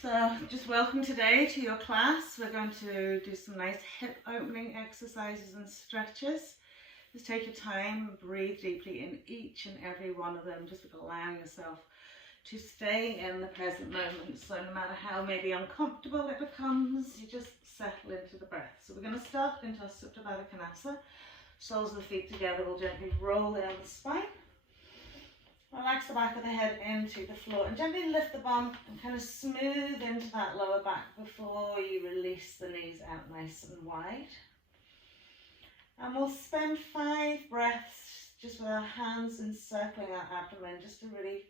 So just welcome today to your class. We're going to do some nice hip opening exercises and stretches. Just take your time and breathe deeply in each and every one of them, just allowing yourself to stay in the present moment. So no matter how maybe uncomfortable it becomes, you just settle into the breath. So we're going to start into our Supta Baddha Konasana. Soles of the feet together will gently roll down the spine. Relax the back of the head into the floor and gently lift the bum and kind of smooth into that lower back before you release the knees out nice and wide. And we'll spend 5 breaths just with our hands encircling our abdomen, just to really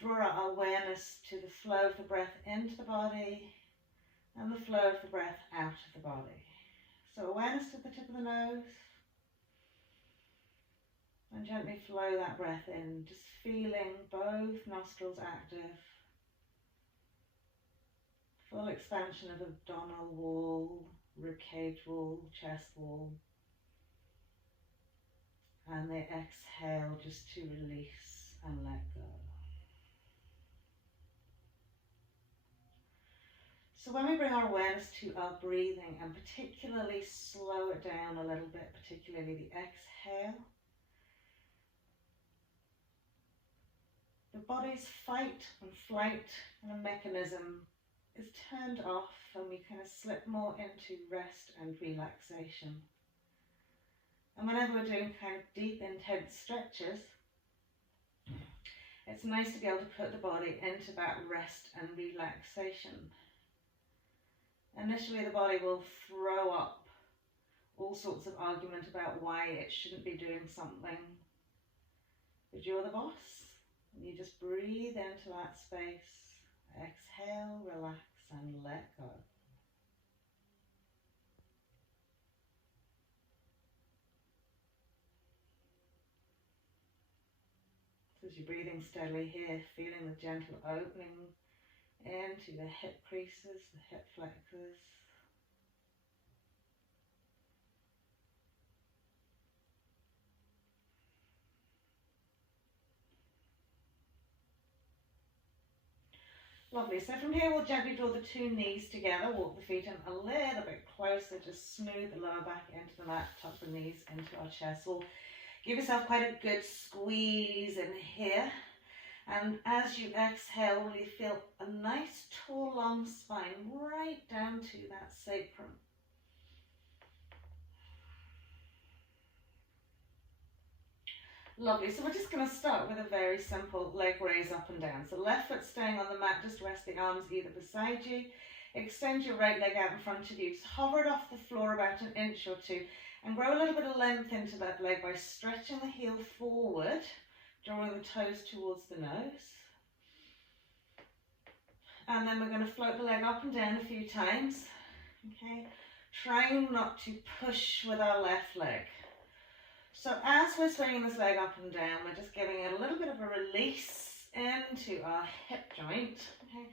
draw our awareness to the flow of the breath into the body and the flow of the breath out of the body. So awareness to the tip of the nose. And gently flow that breath in, just feeling both nostrils active. Full expansion of abdominal wall, ribcage wall, chest wall. And the exhale just to release and let go. So when we bring our awareness to our breathing and particularly slow it down a little bit, particularly the exhale, the body's fight and flight kind of mechanism is turned off and we kind of slip more into rest and relaxation. And whenever we're doing kind of deep, intense stretches, it's nice to be able to put the body into that rest and relaxation. Initially, the body will throw up all sorts of argument about why it shouldn't be doing something, but you're the boss. And you just breathe into that space, exhale, relax, and let go. So as you're breathing steadily here, feeling the gentle opening into the hip creases, the hip flexors. Lovely. So from here we'll gently draw the 2 knees together, walk the feet in a little bit closer, just smooth the lower back into the mat, tuck the knees into our chest wall. Give yourself quite a good squeeze in here. And as you exhale, really feel a nice tall long spine right down to that sacrum. Lovely, so we're just going to start with a very simple leg raise up and down. So left foot staying on the mat, just rest the arms either beside you. Extend your right leg out in front of you. Just hover it off the floor about an inch or 2 and grow a little bit of length into that leg by stretching the heel forward, drawing the toes towards the nose. And then we're going to float the leg up and down a few times. Okay, trying not to push with our left leg. So as we're swinging this leg up and down, we're just giving it a little bit of a release into our hip joint, okay?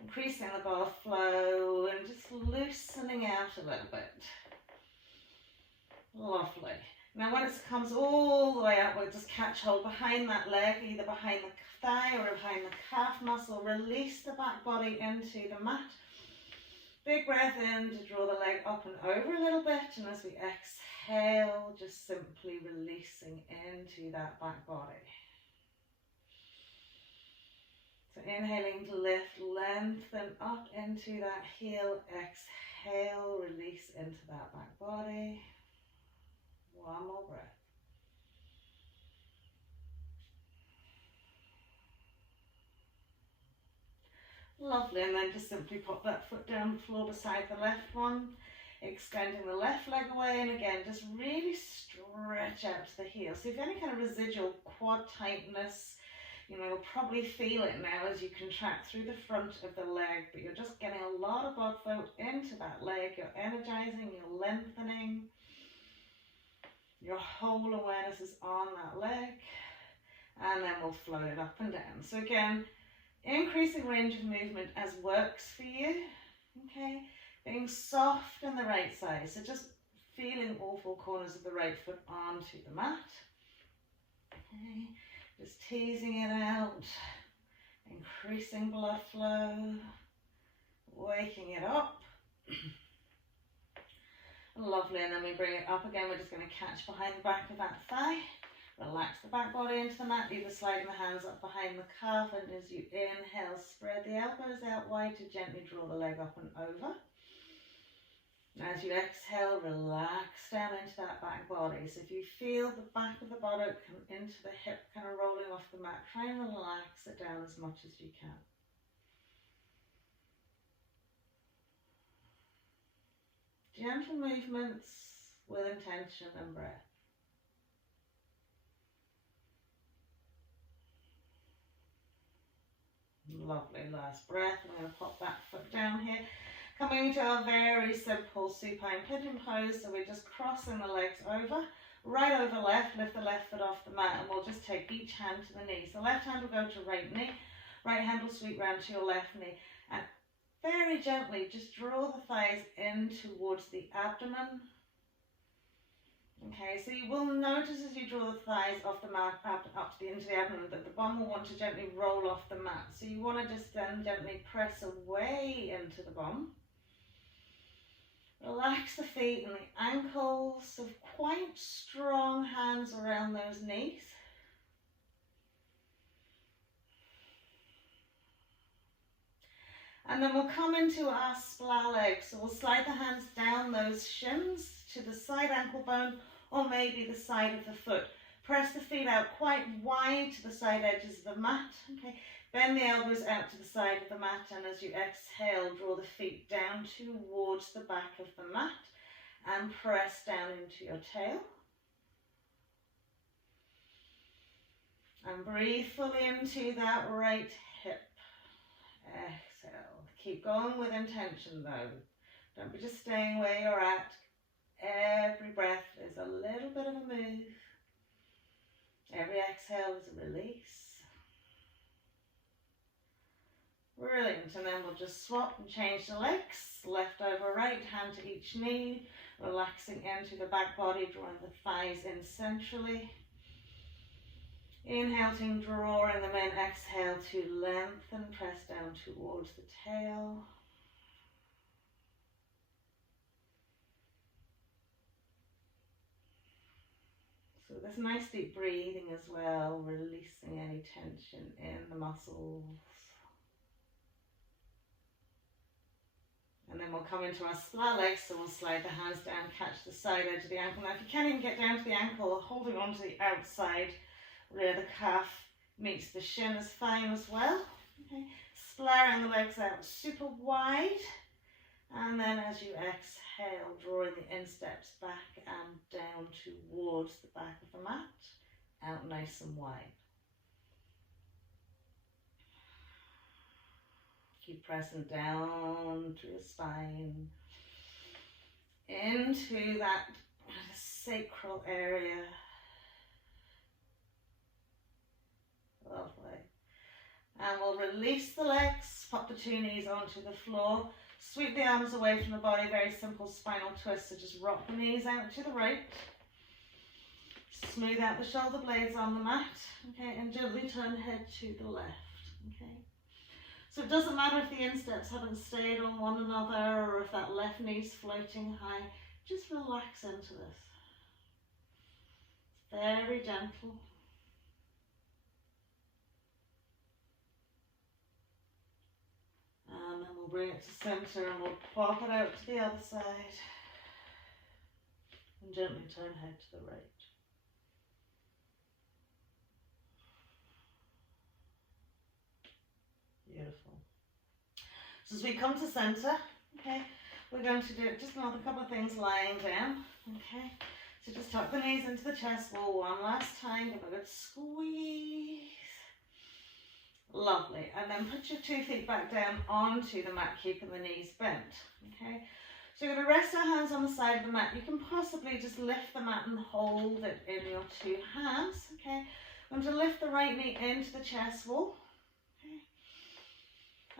Increasing the blood flow and just loosening out a little bit. Lovely. Now when it comes all the way up, we'll just catch hold behind that leg, either behind the thigh or behind the calf muscle. Release the back body into the mat. Big breath in to draw the leg up and over a little bit, and as we exhale, just simply releasing into that back body. So inhaling to lift, lengthen up into that heel, exhale, release into that back body. One more breath. Lovely, and then just simply pop that foot down the floor beside the left one, extending the left leg away, and again, just really stretch out to the heel. So if you have any kind of residual quad tightness, you'll probably feel it now as you contract through the front of the leg, but you're just getting a lot of blood flow into that leg. You're energizing, you're lengthening. Your whole awareness is on that leg, and then we'll float it up and down. So again, increasing range of movement as works for you, okay? Being soft in the right side, so just feeling all 4 corners of the right foot onto the mat. Okay, just teasing it out, increasing blood flow, waking it up. Lovely, and then we bring it up again. We're just going to catch behind the back of that thigh. Relax the back body into the mat, either sliding the hands up behind the calf, and as you inhale, spread the elbows out wide to gently draw the leg up and over. As you exhale, relax down into that back body. So if you feel the back of the buttock into the hip kind of rolling off the mat, try and relax it down as much as you can. Gentle movements with intention and breath. Lovely, last breath. I'm going to pop that foot down here. Coming to our very simple supine pigeon pose. So we're just crossing the legs over, right over left, lift the left foot off the mat, and we'll just take each hand to the knee. So left hand will go to right knee, right hand will sweep round to your left knee, and very gently just draw the thighs in towards the abdomen. Okay, so you will notice as you draw the thighs off the mat up to into the abdomen that the bum will want to gently roll off the mat. So you want to just then gently press away into the bum. Relax the feet and the ankles, so quite strong hands around those knees. And then we'll come into our splat legs. So we'll slide the hands down those shins to the side ankle bone or maybe the side of the foot. Press the feet out quite wide to the side edges of the mat. Okay. Bend the elbows out to the side of the mat, and as you exhale, draw the feet down towards the back of the mat and press down into your tail. And breathe fully into that right hip. Exhale. Keep going with intention though. Don't be just staying where you're at. Every breath is a little bit of a move. Every exhale is a release. Brilliant. And then we'll just swap and change the legs. Left over right, hand to each knee. Relaxing into the back body, drawing the thighs in centrally. Inhale to draw, and then exhale to lengthen, press down towards the tail. So this nice deep breathing as well, releasing any tension in the muscles. And then we'll come into our splat legs, so we'll slide the hands down, catch the side edge of the ankle. Now if you can't even get down to the ankle, holding on to the outside where the calf meets the shin is fine as well. Okay. Splattering the legs out super wide. And then as you exhale, drawing the insteps back and down towards the back of the mat. Out nice and wide. Keep pressing down to your spine, into that sacral area. Lovely. And we'll release the legs, pop the two knees onto the floor, sweep the arms away from the body, very simple spinal twist, so just rock the knees out to the right, smooth out the shoulder blades on the mat, okay, and gently turn head to the left, okay. So it doesn't matter if the insteps haven't stayed on one another or if that left knee's floating high, just relax into this. Very gentle. And then we'll bring it to center and we'll pop it out to the other side. And gently turn head to the right. Beautiful. So as we come to center, okay, we're going to do just another couple of things lying down, okay. So just tuck the knees into the chest wall one last time, give a good squeeze. Lovely. And then put your 2 feet back down onto the mat, keeping the knees bent, okay. So you're going to rest our hands on the side of the mat. You can possibly just lift the mat and hold it in your 2 hands, okay. I'm going to lift the right knee into the chest wall.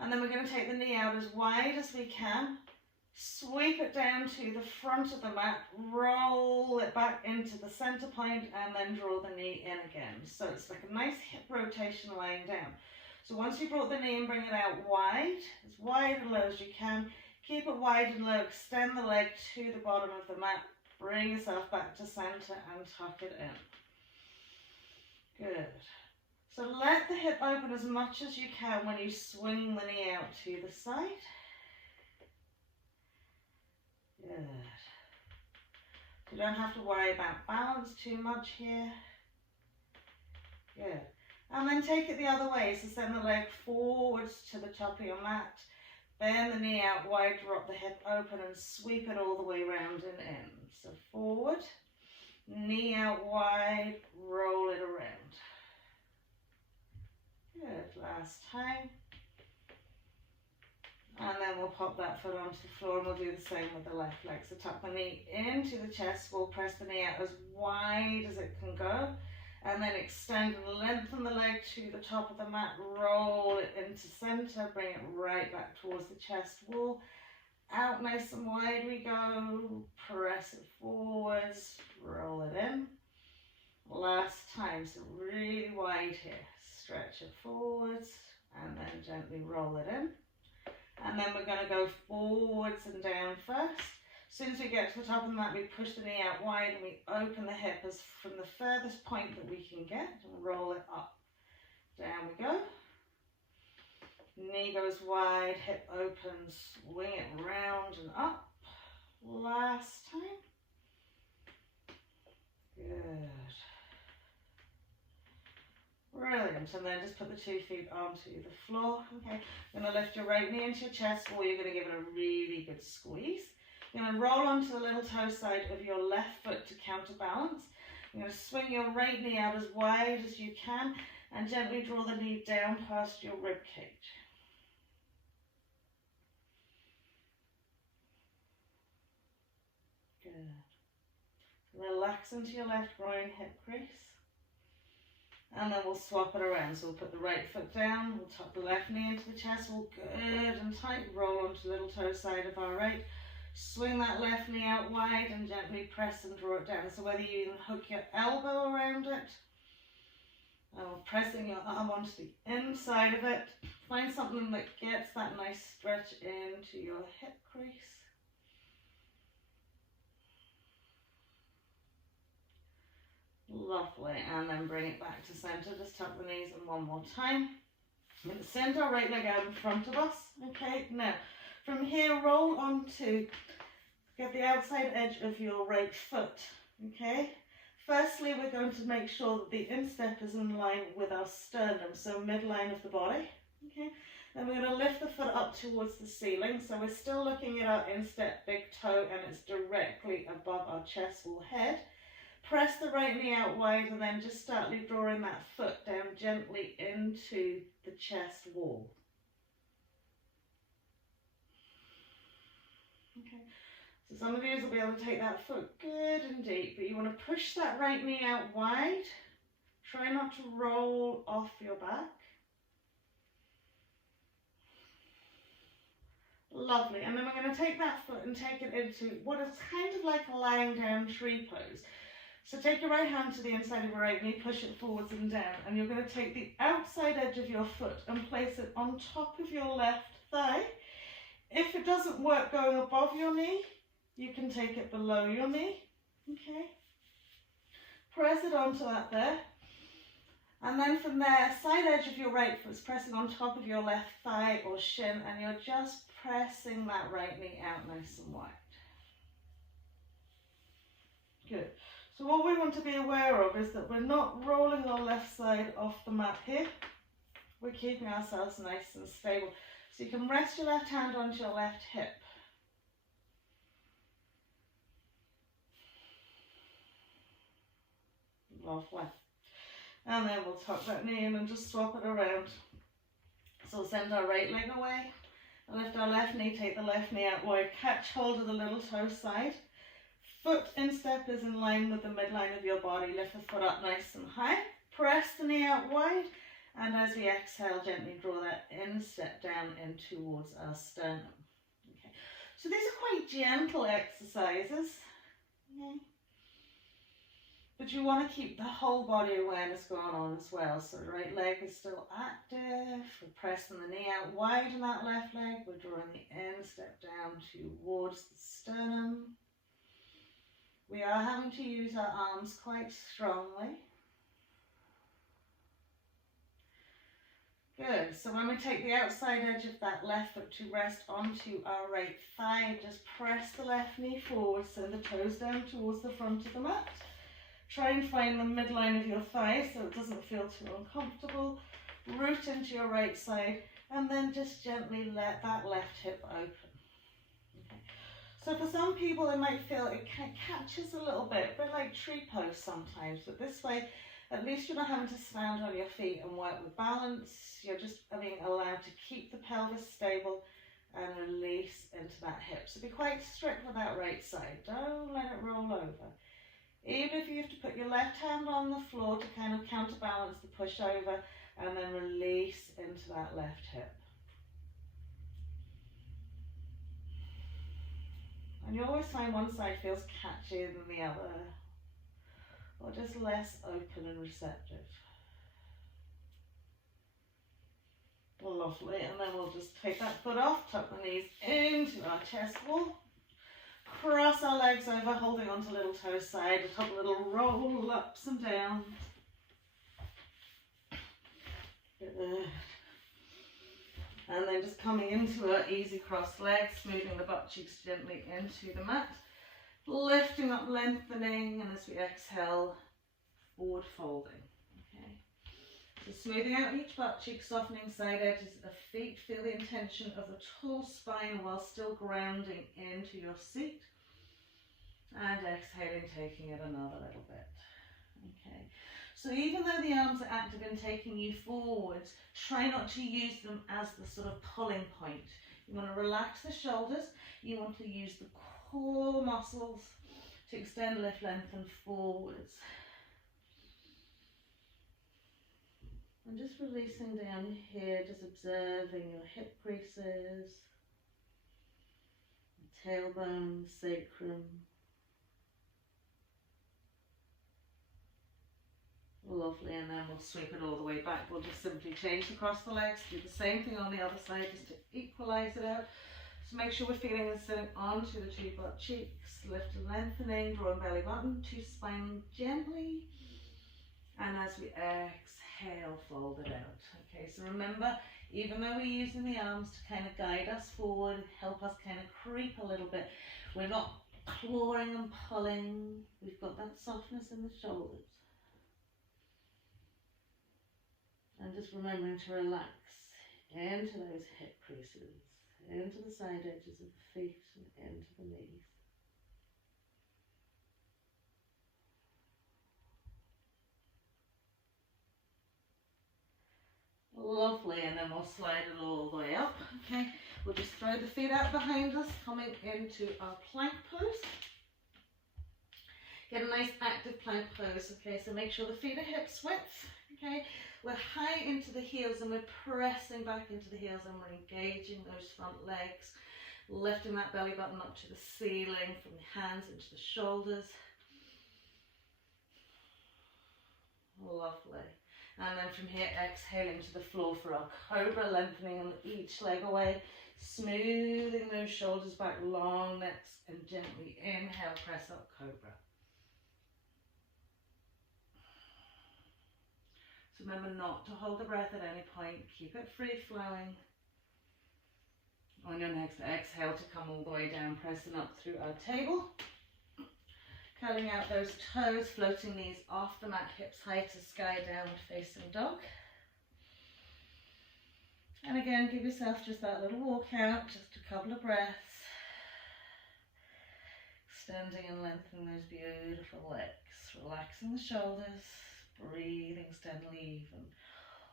And then we're going to take the knee out as wide as we can, sweep it down to the front of the mat, roll it back into the center point, and then draw the knee in again. So it's like a nice hip rotation lying down. So once you brought the knee in, bring it out wide, as wide and low as you can. Keep it wide and low, extend the leg to the bottom of the mat, bring yourself back to center and tuck it in. Good. So let the hip open as much as you can when you swing the knee out to the side. Good. You don't have to worry about balance too much here. Good. And then take it the other way. So send the leg forwards to the top of your mat. Bend the knee out wide, drop the hip open and sweep it all the way round and in. So forward, knee out wide, roll it around. Good, last time. And then we'll pop that foot onto the floor and we'll do the same with the left leg. So tuck the knee into the chest, we'll press the knee out as wide as it can go. And then extend and lengthen the leg to the top of the mat, roll it into center, bring it right back towards the chest wall. Out nice and wide we go, press it forwards, roll it in. Last time, so really wide here. Stretch it forwards and then gently roll it in. And then we're going to go forwards and down first. As soon as we get to the top of the mat, we push the knee out wide and we open the hip as from the furthest point that we can get and roll it up. Down we go. Knee goes wide, hip opens, swing it round and up. Last time. Good. Brilliant. And then just put the 2 feet onto the floor. Okay. You're going to lift your right knee into your chest, or you're going to give it a really good squeeze. You're going to roll onto the little toe side of your left foot to counterbalance. You're going to swing your right knee out as wide as you can and gently draw the knee down past your rib cage. Good. Relax into your left groin hip crease. And then we'll swap it around. So we'll put the right foot down, we'll tuck the left knee into the chest, we'll good and tight, roll onto the little toe side of our right. Swing that left knee out wide and gently press and draw it down. So whether you even hook your elbow around it, or pressing your arm onto the inside of it, find something that gets that nice stretch into your hip crease. Lovely, and then bring it back to center. Just tuck the knees in one more time. I'm going to send our right leg out in front of us. Okay, now from here, roll onto, get the outside edge of your right foot. Okay, firstly, we're going to make sure that the instep is in line with our sternum, so midline of the body. Okay, then we're going to lift the foot up towards the ceiling. So we're still looking at our instep, big toe, and it's directly above our chest wall head. Press the right knee out wide and then just start drawing that foot down gently into the chest wall. Okay, so some of you will be able to take that foot good and deep, but you want to push that right knee out wide. Try not to roll off your back. Lovely, and then we're going to take that foot and take it into what is kind of like a lying down tree pose. So take your right hand to the inside of your right knee, push it forwards and down, and you're going to take the outside edge of your foot and place it on top of your left thigh. If it doesn't work going above your knee, you can take it below your knee. Okay, press it onto that there, and then from there, side edge of your right foot is pressing on top of your left thigh or shin, and you're just pressing that right knee out nice and wide. Good. So what we want to be aware of is that we're not rolling our left side off the mat here. We're keeping ourselves nice and stable. So you can rest your left hand onto your left hip. Lovely. And then we'll tuck that knee in and just swap it around. So we'll send our right leg away, lift our left knee, take the left knee out wide, catch hold of the little toe side. Foot instep is in line with the midline of your body. Lift the foot up nice and high. Press the knee out wide. And as we exhale, gently draw that instep down in towards our sternum. Okay. So these are quite gentle exercises. Okay. But you want to keep the whole body awareness going on as well. So the right leg is still active. We're pressing the knee out wide in that left leg. We're drawing the instep down towards the sternum. We are having to use our arms quite strongly. Good. So when we take the outside edge of that left foot to rest onto our right thigh, just press the left knee forward, send the toes down towards the front of the mat. Try and find the midline of your thigh so it doesn't feel too uncomfortable. Root into your right side and then just gently let that left hip open. Okay. So for some people it might feel it catches a little bit like tree pose sometimes, but this way at least you're not having to stand on your feet and work with balance. You're just being allowed to keep the pelvis stable and release into that hip. So be quite strict with that right side. Don't let it roll over. Even if you have to put your left hand on the floor to kind of counterbalance the push over and then release into that left hip. And you always find one side feels catchier than the other, or just less open and receptive. Lovely, and then we'll just take that foot off, tuck the knees into our chest wall, cross our legs over, holding onto little toe side, a couple little roll ups and downs. Good. And then just coming into our easy crossed legs, smoothing the butt cheeks gently into the mat. Lifting up, lengthening, and as we exhale, forward folding. Okay. So smoothing out each butt cheek, softening side edges of the feet. Feel the intention of the tall spine while still grounding into your seat. And exhaling, taking it another little bit. Okay. So even though the arms are active in taking you forwards, try not to use them as the sort of pulling point. You want to relax the shoulders. You want to use the core muscles to extend, lift, lengthen forwards. And just releasing down here, just observing your hip creases, tailbone, sacrum. Lovely, and then we'll sweep it all the way back. We'll just simply change across the legs, do the same thing on the other side just to equalize it out. So make sure we're feeling and sitting onto the two butt cheeks, lift and lengthening, drawing belly button to spine gently. And as we exhale, fold it out. Okay, so remember, even though we're using the arms to kind of guide us forward, help us kind of creep a little bit, we're not clawing and pulling. We've got that softness in the shoulders. And just remembering to relax into those hip creases, into the side edges of the feet and into the knees. Lovely, and then we'll slide it all the way up. Okay, we'll just throw the feet out behind us, coming into our plank pose. Get a nice active plank pose. Okay, so make sure the feet are hips width. Okay, we're high into the heels and we're pressing back into the heels and we're engaging those front legs, lifting that belly button up to the ceiling, from the hands into the shoulders. Lovely. And then from here, exhaling to the floor for our cobra, lengthening each leg away, smoothing those shoulders back, long necks, and gently inhale, press up, cobra. So remember not to hold the breath at any point, keep it free flowing. On your next exhale to come all the way down, pressing up through our table. Curling out those toes, floating knees off the mat, hips high to sky, downward facing dog. And again, give yourself just that little walk out, just a couple of breaths. Extending and lengthening those beautiful legs, relaxing the shoulders, breathing steadily even.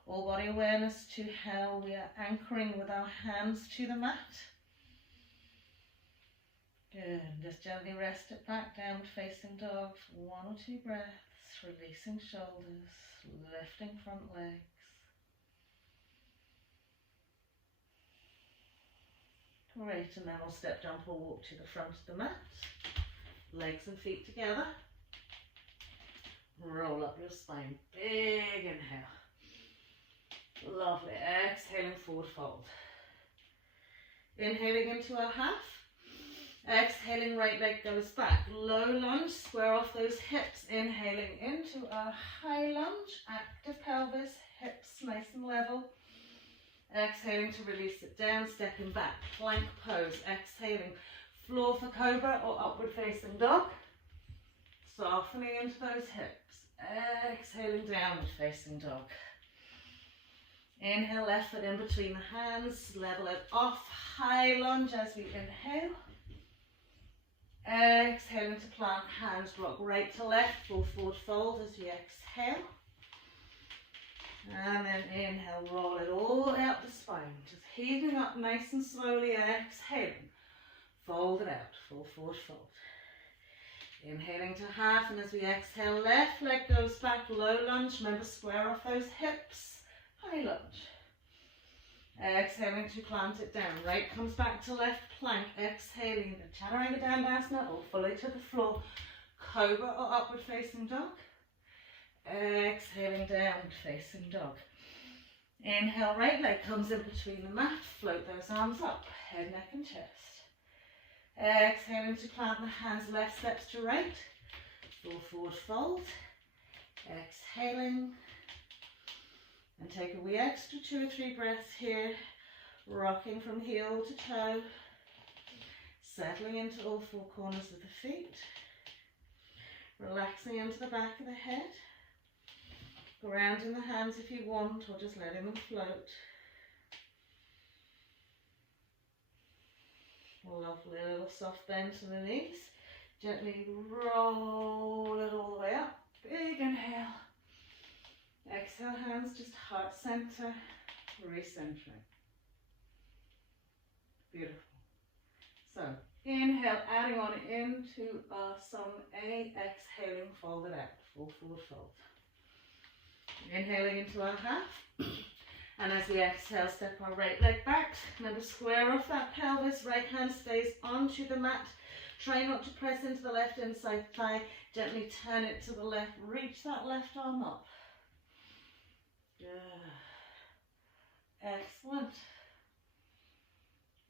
All body awareness to how we are anchoring with our hands to the mat. Good, just gently rest it back, downward facing dog for 1 or 2 breaths, releasing shoulders, lifting front legs. Great, and then we'll step, jump or walk to the front of the mat, legs and feet together. Roll up your spine. Big inhale. Lovely. Exhaling, forward fold. Inhaling into a half. Exhaling, right leg goes back. Low lunge, square off those hips. Inhaling into a high lunge. Active pelvis, hips nice and level. Exhaling to release it down, stepping back. Plank pose. Exhaling, floor for cobra or upward facing dog. Softening into those hips. Exhaling, downward facing dog. Inhale, left foot in between the hands, level it off, high lunge as we inhale. Exhaling to plant, hands rock right to left, full forward fold as you exhale. And then inhale, roll it all the way up the spine, just heaving up nice and slowly, exhaling. Fold it out, full forward fold. Inhaling to half, and as we exhale, left leg goes back, low lunge, remember square off those hips. High lunge. Exhaling to plant it down. Right comes back to left plank. Exhaling the Chaturanga Dandasana or fully to the floor. Cobra or upward facing dog. Exhaling, downward facing dog. Inhale, right leg comes in between the mat. Float those arms up. Head, neck and chest. Exhaling to plant the hands, left steps to right. Full forward fold. Exhaling. And take a wee extra 2 or 3 breaths here, rocking from heel to toe, settling into all 4 corners of the feet, relaxing into the back of the head, grounding the hands if you want, or just letting them float. Lovely, a little soft bend to the knees, gently roll it all the way up, big inhale. Exhale, hands just heart center, recentering. Beautiful. So, inhale, adding on into some A, exhaling, fold it out, full forward fold. Inhaling into our half, and as we exhale, step our right leg back. Remember, square off that pelvis, right hand stays onto the mat. Try not to press into the left inside thigh, gently turn it to the left, reach that left arm up. Good. Excellent.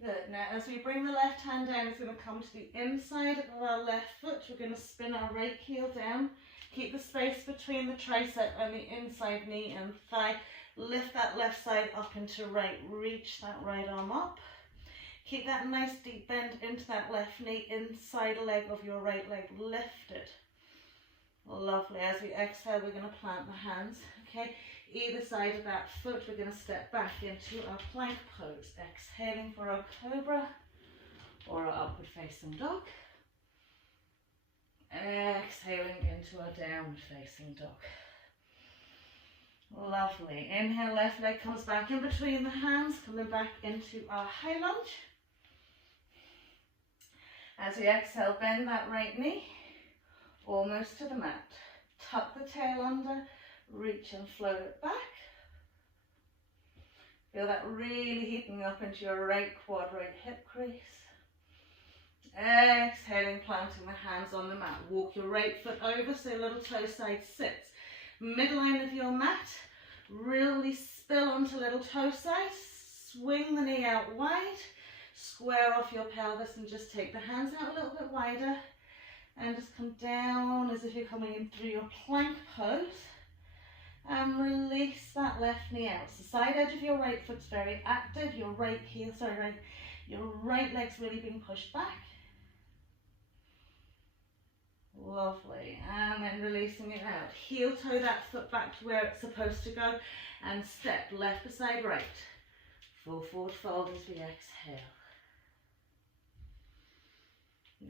Good. Now as we bring the left hand down, it's going to come to the inside of our left foot. We're going to spin our right heel down. Keep the space between the tricep and the inside knee and thigh. Lift that left side up into right. Reach that right arm up. Keep that nice deep bend into that left knee, inside leg of your right leg lifted. Lovely. As we exhale, we're going to plant the hands. Okay. Either side of that foot, we're going to step back into our plank pose. Exhaling for our cobra or our upward facing dog. Exhaling into our downward facing dog. Lovely. Inhale, left leg comes back in between the hands, coming back into our high lunge. As we exhale, bend that right knee almost to the mat. Tuck the tail under. Reach and float it back. Feel that really heating up into your right quad, right hip crease. Exhaling, planting the hands on the mat. Walk your right foot over so your little toe side sits. Midline of your mat. Really spill onto little toe side. Swing the knee out wide. Square off your pelvis and just take the hands out a little bit wider. And just come down as if you're coming in through your plank pose. And release that left knee out. So side edge of your right foot's very active. Your right heel, your right leg's really being pushed back. Lovely. And then releasing it out. Heel toe that foot back to where it's supposed to go. And step left beside right. Full forward fold as we exhale.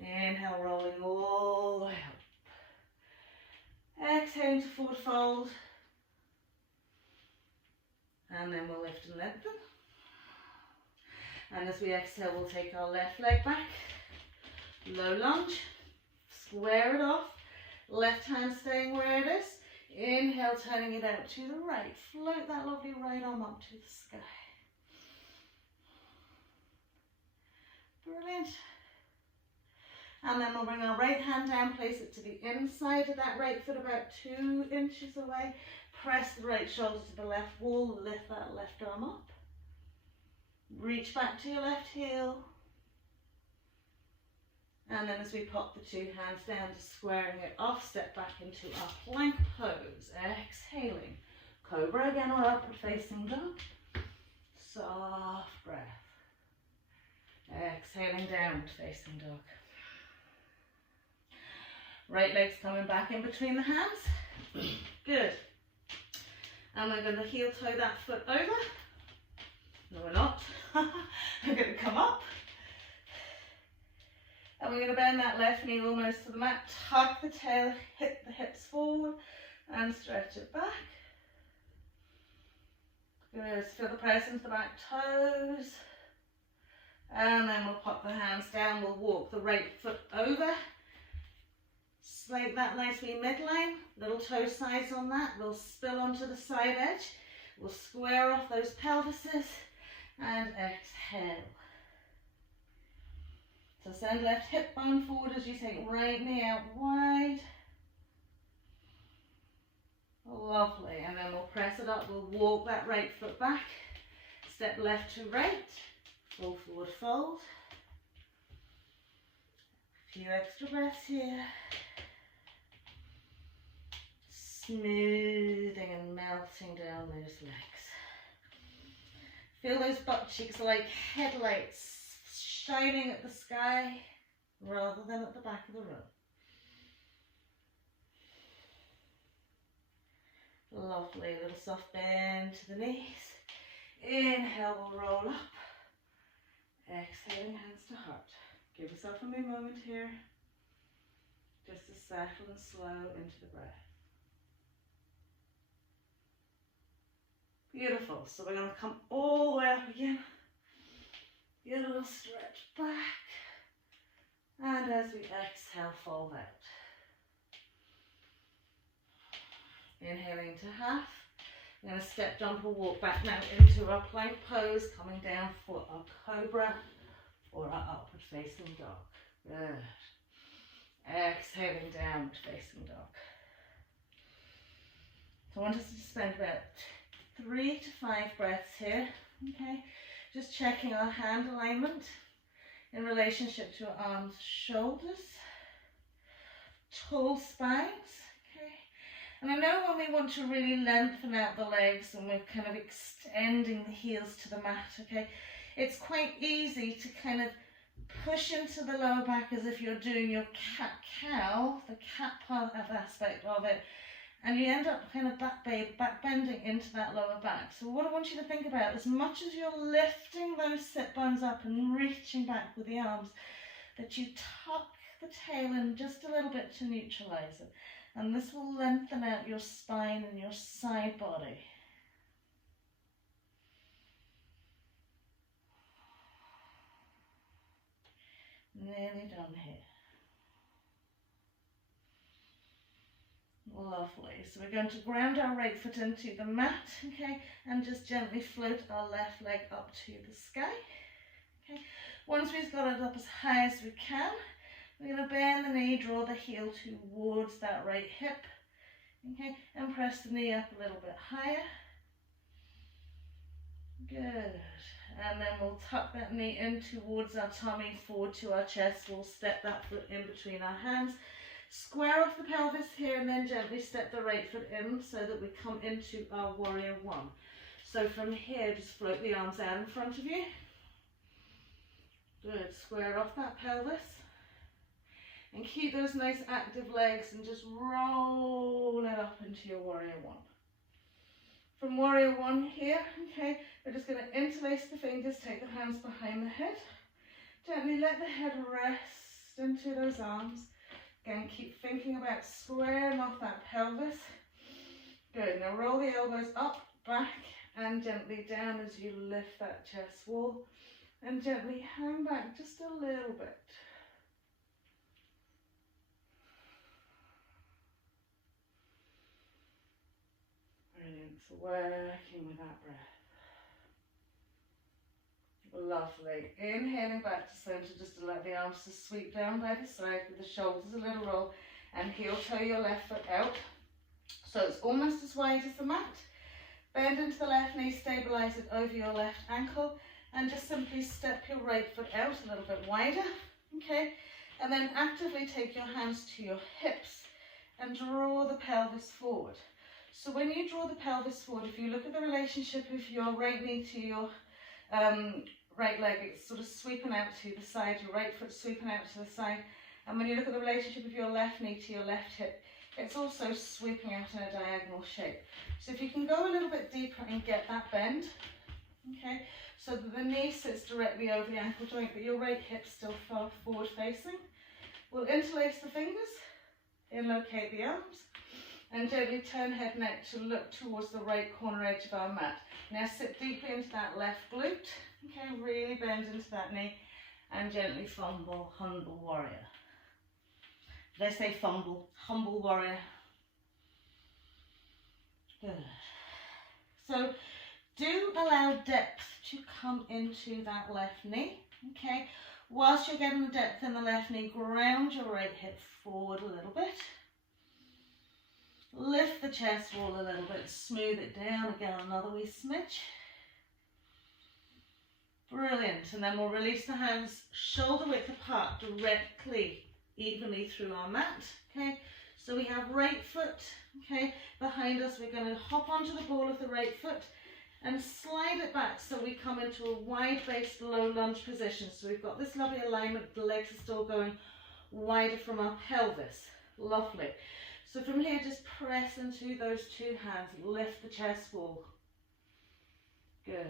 Inhale, rolling all the way up. Exhaling to forward fold. And then we'll lift and lengthen. And as we exhale, we'll take our left leg back. Low lunge. Square it off. Left hand staying where it is. Inhale, turning it out to the right. Float that lovely right arm up to the sky. Brilliant. And then we'll bring our right hand down, place it to the inside of that right foot, about 2 inches away. Press the right shoulder to the left wall, lift that left arm up. Reach back to your left heel. And then as we pop the 2 hands down, just squaring it off, step back into our plank pose. Exhaling. Cobra again, or upward facing dog. Soft breath. Exhaling, downward facing dog. Right leg's coming back in between the hands. Good. And we're going to heel toe that foot over. No, we're not. I'm going to come up. And we're going to bend that left knee almost to the mat. Tuck the tail, hip the hips forward, and stretch it back. Good. Feel the press into the back toes. And then we'll pop the hands down. We'll walk the right foot over. Slide that nicely midline. Little toe sides on that. We'll spill onto the side edge. We'll square off those pelvises. And exhale. So send left hip bone forward as you take right knee out wide. Lovely. And then we'll press it up. We'll walk that right foot back. Step left to right. Full forward fold. A few extra breaths here. Smoothing and melting down those legs. Feel those butt cheeks like headlights shining at the sky rather than at the back of the room. Lovely. Little soft bend to the knees. Inhale, we'll roll up. Exhaling, hands to heart. Give yourself a moment here just to settle and slow into the breath. Beautiful. So we're going to come all the way up again. Get a little stretch back. And as we exhale, fold out. Inhaling to half. We're going to step, jump, or walk back now into our plank pose, coming down for our cobra or our upward facing dog. Good. Exhaling, downward facing dog. So I want us to spend about 3 to 5 breaths here. Okay. Just checking our hand alignment in relationship to our arms, shoulders, tall spines. And I know when we want to really lengthen out the legs and we're kind of extending the heels to the mat, okay, it's quite easy to kind of push into the lower back as if you're doing your cat-cow, the cat part of aspect of it, and you end up kind of back bending into that lower back. So what I want you to think about, as much as you're lifting those sit bones up and reaching back with the arms, that you tuck the tail in just a little bit to neutralize it. And this will lengthen out your spine and your side body. Nearly done here. Lovely. So we're going to ground our right foot into the mat, okay, and just gently float our left leg up to the sky. Okay. Once we've got it up as high as we can, we're going to bend the knee, draw the heel towards that right hip, okay, and press the knee up a little bit higher. Good. And then we'll tuck that knee in towards our tummy, forward to our chest. We'll step that foot in between our hands. Square off the pelvis here and then gently step the right foot in so that we come into our warrior one. So from here, just float the arms out in front of you. Good. Square off that pelvis. And keep those nice active legs and just roll it up into your warrior one. From warrior one here, okay, we're just going to interlace the fingers, take the hands behind the head. Gently let the head rest into those arms. Again, keep thinking about squaring off that pelvis. Good. Now roll the elbows up, back, and gently down as you lift that chest wall. And gently hang back just a little bit. Brilliant. So working with that breath. Lovely. Inhaling back to center, just to let the arms just sweep down by the side with the shoulders a little roll, and heel toe your left foot out. So it's almost as wide as the mat. Bend into the left knee, stabilize it over your left ankle, and just simply step your right foot out a little bit wider. Okay, and then actively take your hands to your hips and draw the pelvis forward. So when you draw the pelvis forward, if you look at the relationship of your right knee to your right leg, it's sort of sweeping out to the side, your right foot sweeping out to the side. And when you look at the relationship of your left knee to your left hip, it's also sweeping out in a diagonal shape. So if you can go a little bit deeper and get that bend, okay, so that the knee sits directly over the ankle joint, but your right hip's still far forward facing. We'll interlace the fingers, inlocate the arms, and gently turn head neck to look towards the right corner edge of our mat. Now sit deeply into that left glute, okay, really bend into that knee, and gently fumble, humble warrior. Did I say fumble? Humble warrior. Good. So do allow depth to come into that left knee, okay? Whilst you're getting the depth in the left knee, ground your right hip forward a little bit. Lift the chest wall a little bit, smooth it down again, another wee smidge. Brilliant. And then we'll release the hands shoulder width apart, directly, evenly through our mat. Okay, so we have right foot, okay, behind us. We're going to hop onto the ball of the right foot and slide it back so we come into a wide-based low lunge position. So we've got this lovely alignment, the legs are still going wider from our pelvis. Lovely. So from here, just press into those two hands, lift the chest wall. Good.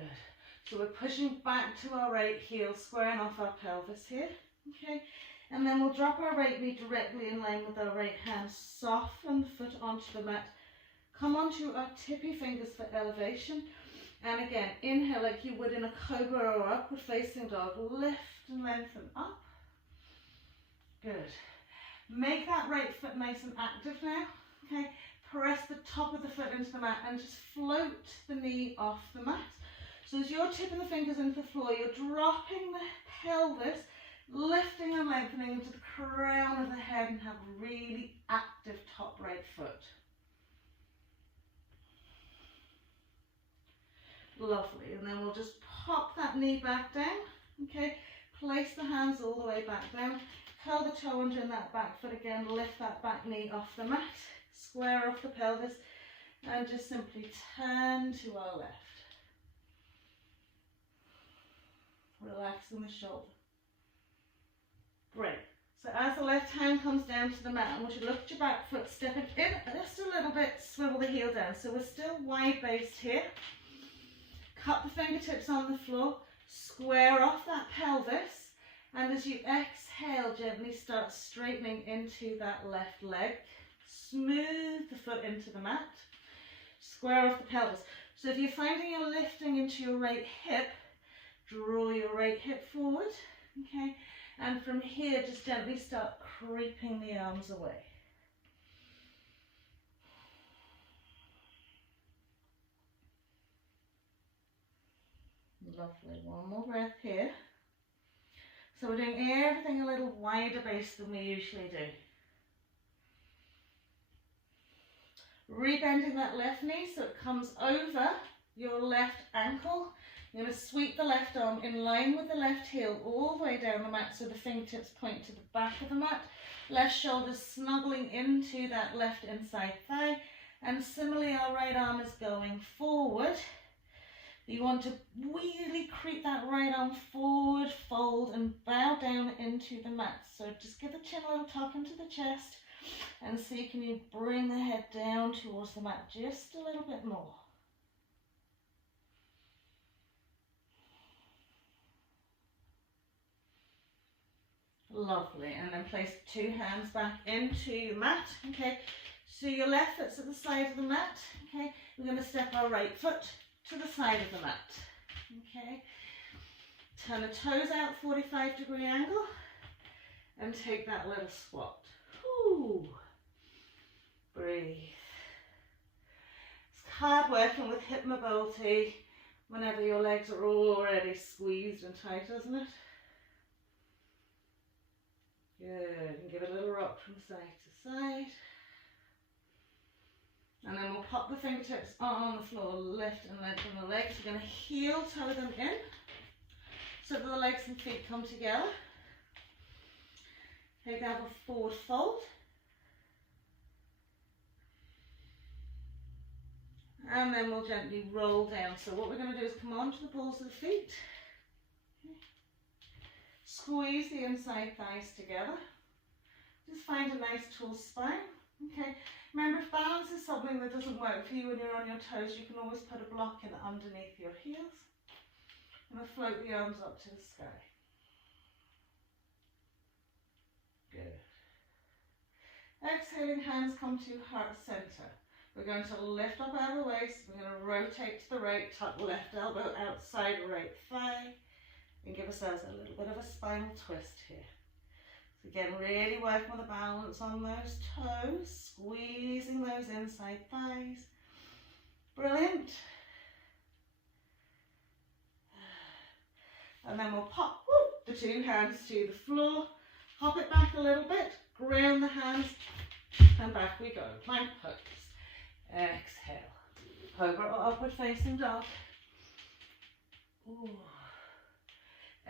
So we're pushing back to our right heel, squaring off our pelvis here. Okay. And then we'll drop our right knee directly in line with our right hand, soften the foot onto the mat, come onto our tippy fingers for elevation, and again, inhale like you would in a cobra or upward facing dog, lift and lengthen up. Good. Make that right foot nice and active now, okay? Press the top of the foot into the mat and just float the knee off the mat. So as you're tipping the fingers into the floor, you're dropping the pelvis, lifting and lengthening into the crown of the head, and have a really active top right foot. Lovely. And then we'll just pop that knee back down, okay? Place the hands all the way back down. Curl the toe under in that back foot again, lift that back knee off the mat, square off the pelvis, and just simply turn to our left. Relaxing the shoulder. Great. So as the left hand comes down to the mat, I want you to look at your back foot, step it in just a little bit, swivel the heel down. So we're still wide based here. Cup the fingertips on the floor, square off that pelvis, and as you exhale, gently start straightening into that left leg. Smooth the foot into the mat, square off the pelvis. So if you're finding you're lifting into your right hip, draw your right hip forward, okay? And from here, just gently start creeping the arms away. Lovely. One more breath here. So we're doing everything a little wider base than we usually do. Rebending that left knee so it comes over your left ankle. You're going to sweep the left arm in line with the left heel all the way down the mat so the fingertips point to the back of the mat. Left shoulder snuggling into that left inside thigh. And similarly, our right arm is going forward. You want to really creep that right arm forward, fold, and bow down into the mat. So just give the chin a little tuck into the chest and see, can you bring the head down towards the mat just a little bit more. Lovely. And then place two hands back into your mat. Okay, so your left foot's at the side of the mat. Okay, we're going to step our right foot to the side of the mat. Okay, turn the toes out 45-degree angle and take that little squat. Whew. Breathe. It's hard working with hip mobility, whenever your legs are already squeezed and tight, doesn't it? Good, and give it a little rock from side to side. And then we'll pop the fingertips on the floor, lift and lengthen the legs. We're going to heel toe them in so that the legs and feet come together. Take that a forward fold. And then we'll gently roll down. So what we're going to do is come onto the balls of the feet. Squeeze the inside thighs together. Just find a nice tall spine. Okay. Remember, if balance is something that doesn't work for you when you're on your toes, you can always put a block in underneath your heels. And float the arms up to the sky. Good. Exhaling, hands come to heart center. We're going to lift up out of the waist. We're going to rotate to the right, tuck left elbow outside right thigh, and give ourselves a little bit of a spinal twist here. So again, really working with the balance on those toes, squeezing those inside thighs. Brilliant. And then we'll pop the two hands to the floor, hop it back a little bit, ground the hands, and back we go. Plank pose. Exhale. Cobra or upward facing dog. Ooh.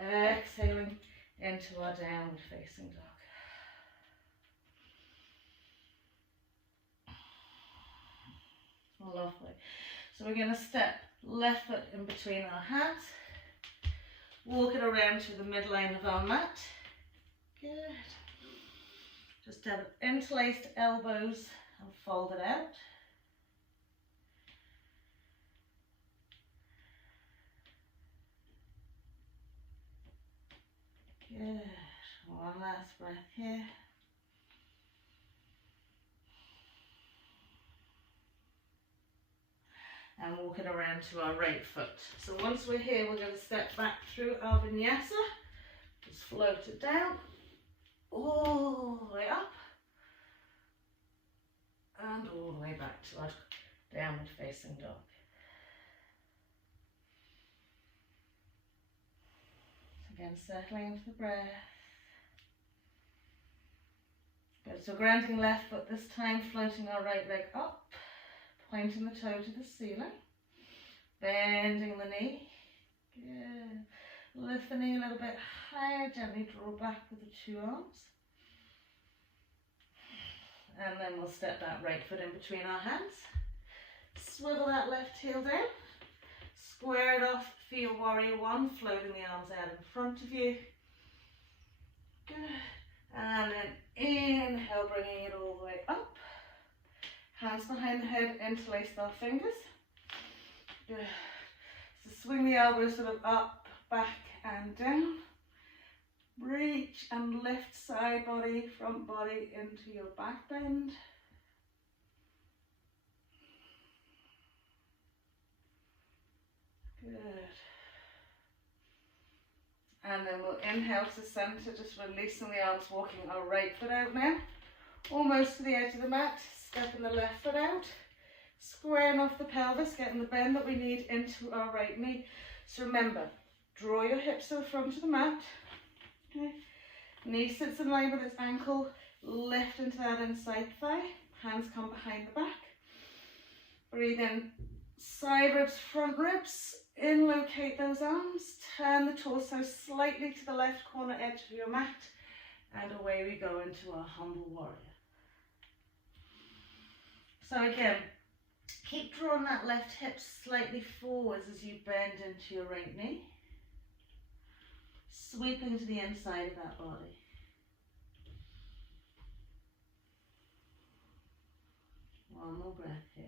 Exhaling into our downward facing dog. Lovely. So we're going to step left foot in between our hands. Walk it around to the midline of our mat. Good. Just have interlaced elbows and fold it out. Good. One last breath here. And walk it around to our right foot. So once we're here, we're going to step back through our vinyasa. Just float it down, all the way up, and all the way back to our downward facing dog. Again, settling into the breath. Good, so grounding left foot this time, floating our right leg up, pointing the toe to the ceiling, bending the knee. Good. Lift the knee a little bit higher, gently draw back with the two arms. And then we'll step that right foot in between our hands. Swivel that left heel down. Square it off, feel warrior one, floating the arms out in front of you. Good. And then inhale, bringing it all the way up. Hands behind the head, interlace our fingers. Good. So swing the elbows sort of up, back and down. Reach and lift side body, front body into your back bend. Good. And then we'll inhale to center, just releasing the arms, walking our right foot out now. Almost to the edge of the mat, stepping the left foot out. Squaring off the pelvis, getting the bend that we need into our right knee. So remember, draw your hips to the front of the mat. Okay. Knee sits in line with its ankle, lift into that inside thigh. Hands come behind the back. Breathe in, side ribs, front ribs. In, locate those arms. Turn the torso slightly to the left corner edge of your mat. And away we go into our humble warrior. So again, keep drawing that left hip slightly forwards as you bend into your right knee. Sweeping to the inside of that body. One more breath here.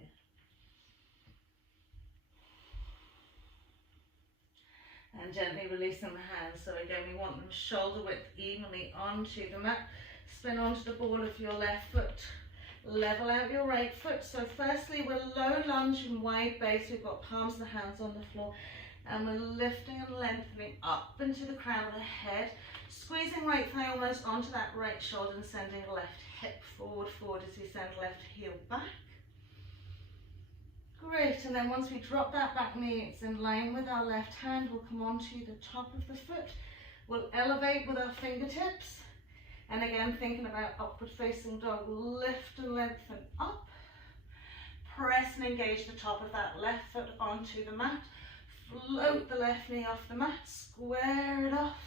And gently releasing the hands. So again, we want them shoulder width evenly onto the mat. Spin onto the ball of your left foot. Level out your right foot. So firstly, we're low lunge and wide base. We've got palms of the hands on the floor. And we're lifting and lengthening up into the crown of the head. Squeezing right thigh almost onto that right shoulder and sending left hip forward as we send left heel back. Great, and then once we drop that back knee, it's in line with our left hand, we'll come onto the top of the foot. We'll elevate with our fingertips. And again, thinking about upward facing dog, lift and lengthen up. Press and engage the top of that left foot onto the mat. Float the left knee off the mat, square it off.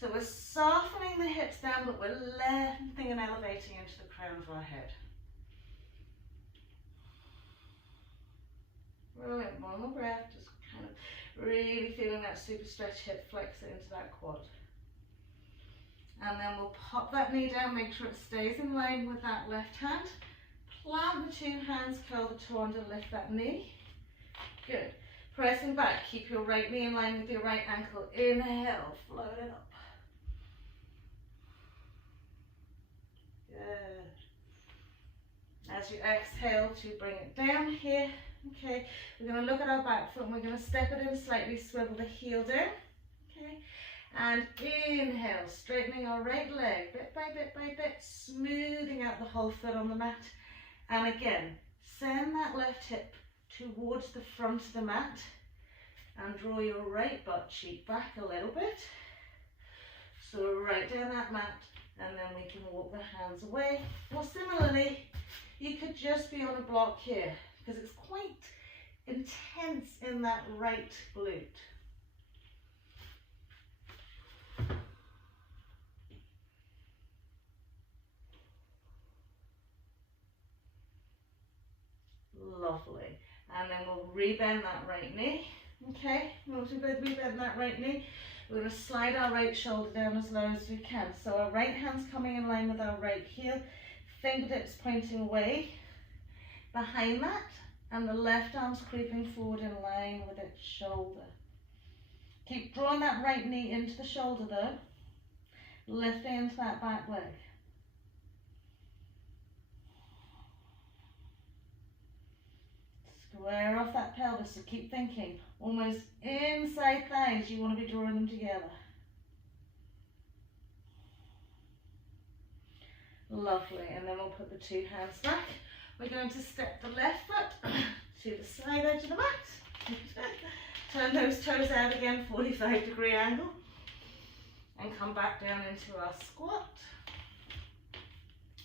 So we're softening the hips down, but we're lengthening and elevating into the crown of our head. Brilliant, one more breath, just kind of really feeling that super stretch hip, flex it into that quad. And then we'll pop that knee down, make sure it stays in line with that left hand. Plant the two hands, curl the toe under, lift that knee. Good. Pressing back, keep your right knee in line with your right ankle. Inhale, float it up. Good. As you exhale to bring it down here, okay, we're going to look at our back foot and we're going to step it in slightly, swivel the heel down, okay, and inhale, straightening our right leg, bit by bit, smoothing out the whole foot on the mat, and again, send that left hip towards the front of the mat, and draw your right butt cheek back a little bit, so right down that mat, and then we can walk the hands away, or similarly, you could just be on a block here, because it's quite intense in that right glute. Lovely. And then we'll rebend that right knee. Okay, once we rebend that right knee, we're going to slide our right shoulder down as low as we can. So our right hand's coming in line with our right heel, fingertips pointing away behind that, and the left arm's creeping forward in line with its shoulder. Keep drawing that right knee into the shoulder though, lifting into that back leg. Square off that pelvis, so keep thinking, almost inside thighs, you want to be drawing them together. Lovely, and then we'll put the two hands back. We're going to step the left foot to the side edge of the mat. Turn those toes out again, 45-degree angle. And come back down into our squat.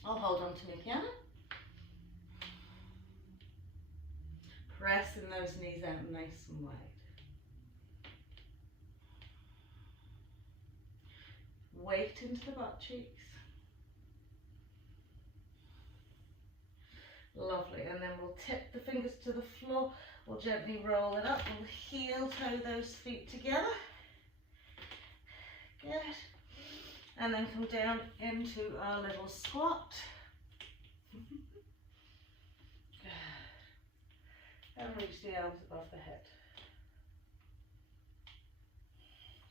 I'll hold on to my piano. Pressing those knees out nice and wide. Weight into the butt cheeks. Lovely, and then we'll tip the fingers to the floor, we'll gently roll it up, we'll heel toe those feet together. Good. And then come down into our little squat. Good. And reach the arms above the head.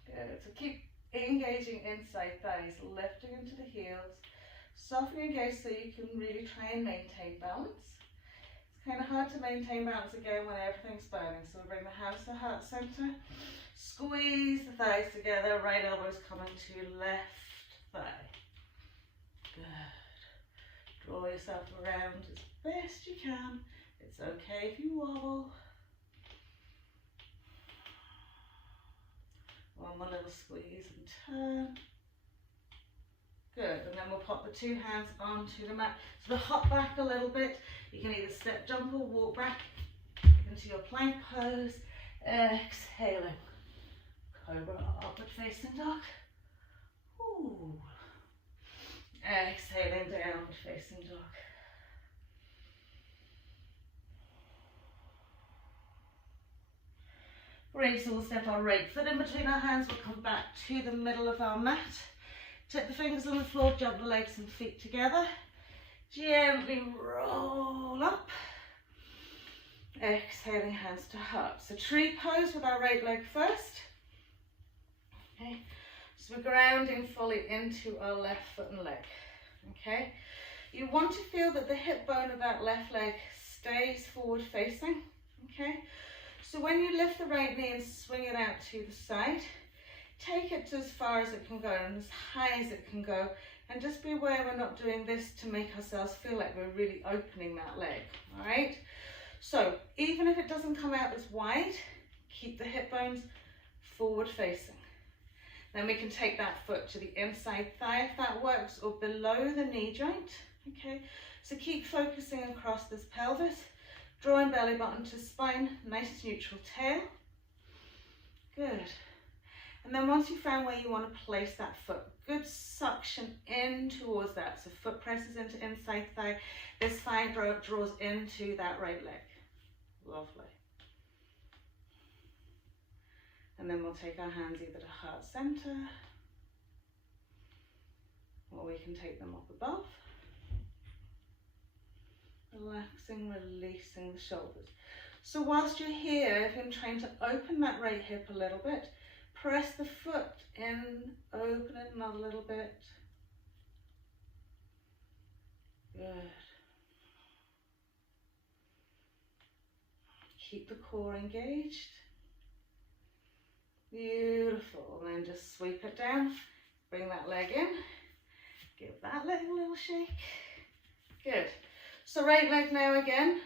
Good, so keep engaging inside thighs, lifting into the heels. Softening engage so you can really try and maintain balance. It's kind of hard to maintain balance again when everything's burning. So we'll bring the hands to heart center. Squeeze the thighs together. Right elbows coming to left thigh. Good. Draw yourself around as best you can. It's okay if you wobble. One more little squeeze and turn. Good, and then we'll pop the two hands onto the mat. So to hop back a little bit, you can either step, jump or walk back into your plank pose. Exhaling. Cobra, upward facing dog. Ooh. Exhaling, downward facing dog. Great, so we'll step our right foot in between our hands. We'll come back to the middle of our mat. Tip the fingers on the floor, jump the legs and feet together. Gently roll up. Exhaling, hands to heart. So tree pose with our right leg first. Okay, so we're grounding fully into our left foot and leg. Okay, you want to feel that the hip bone of that left leg stays forward facing. Okay, so when you lift the right knee and swing it out to the side, take it to as far as it can go and as high as it can go, and just be aware we're not doing this to make ourselves feel like we're really opening that leg. All right, So even if it doesn't come out as wide, keep the hip bones forward facing. Then we can take that foot to the inside thigh if that works, or below the knee joint. Okay, so keep focusing across this pelvis, drawing belly button to spine, nice neutral tail. Good. And then once you found where you want to place that foot, good suction in towards that. So foot presses into inside thigh. This thigh draws into that right leg. Lovely. And then we'll take our hands either to heart center, or we can take them up above. Relaxing, releasing the shoulders. So whilst you're here, if I'm trying to open that right hip a little bit, press the foot in, open it another little bit. Good. Keep the core engaged. Beautiful. And then just sweep it down. Bring that leg in. Give that leg a little shake. Good. So right leg now again.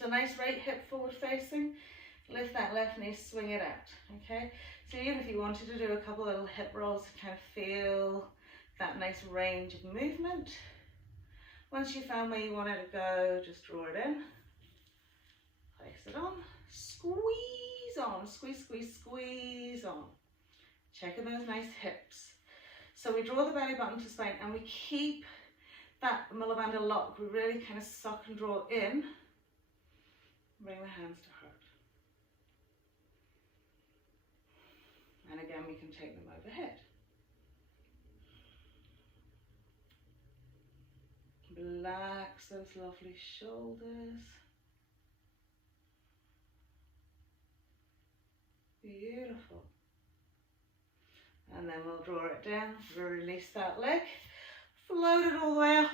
So nice right hip forward facing. Lift that left knee, swing it out. Okay. So even if you wanted to do a couple of little hip rolls to kind of feel that nice range of movement. Once you found where you want it to go, just draw it in. Place it on. Squeeze on. Squeeze, squeeze, squeeze on. Checking those nice hips. So we draw the belly button to spine and we keep that Mula Bandha lock. We really kind of suck and draw in. Bring the hands to heart. And again, we can take them overhead. Relax those lovely shoulders. Beautiful. And then we'll draw it down, release that leg, float it all the way up.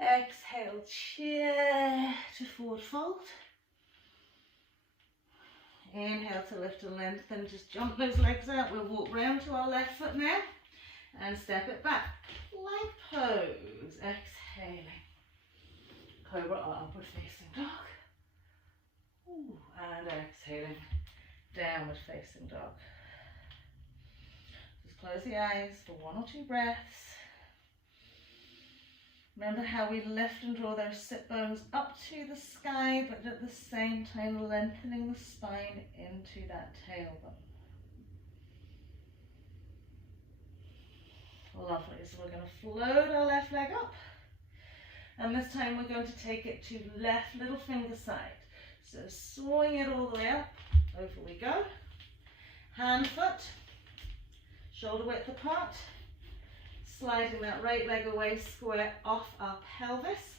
Exhale, chair to forward fold. Inhale to lift and lengthen, just jump those legs out. We'll walk round to our left foot now and step it back. Plank pose, exhaling. Cobra or upward facing dog. Ooh, and exhaling, downward facing dog. Just close the eyes for 1 or 2 breaths. Remember how we lift and draw those sit bones up to the sky, but at the same time lengthening the spine into that tailbone. Lovely. So we're going to float our left leg up. And this time we're going to take it to left little finger side. So swing it all the way up. Over we go. Hand, foot, shoulder width apart. Sliding that right leg away square off our pelvis.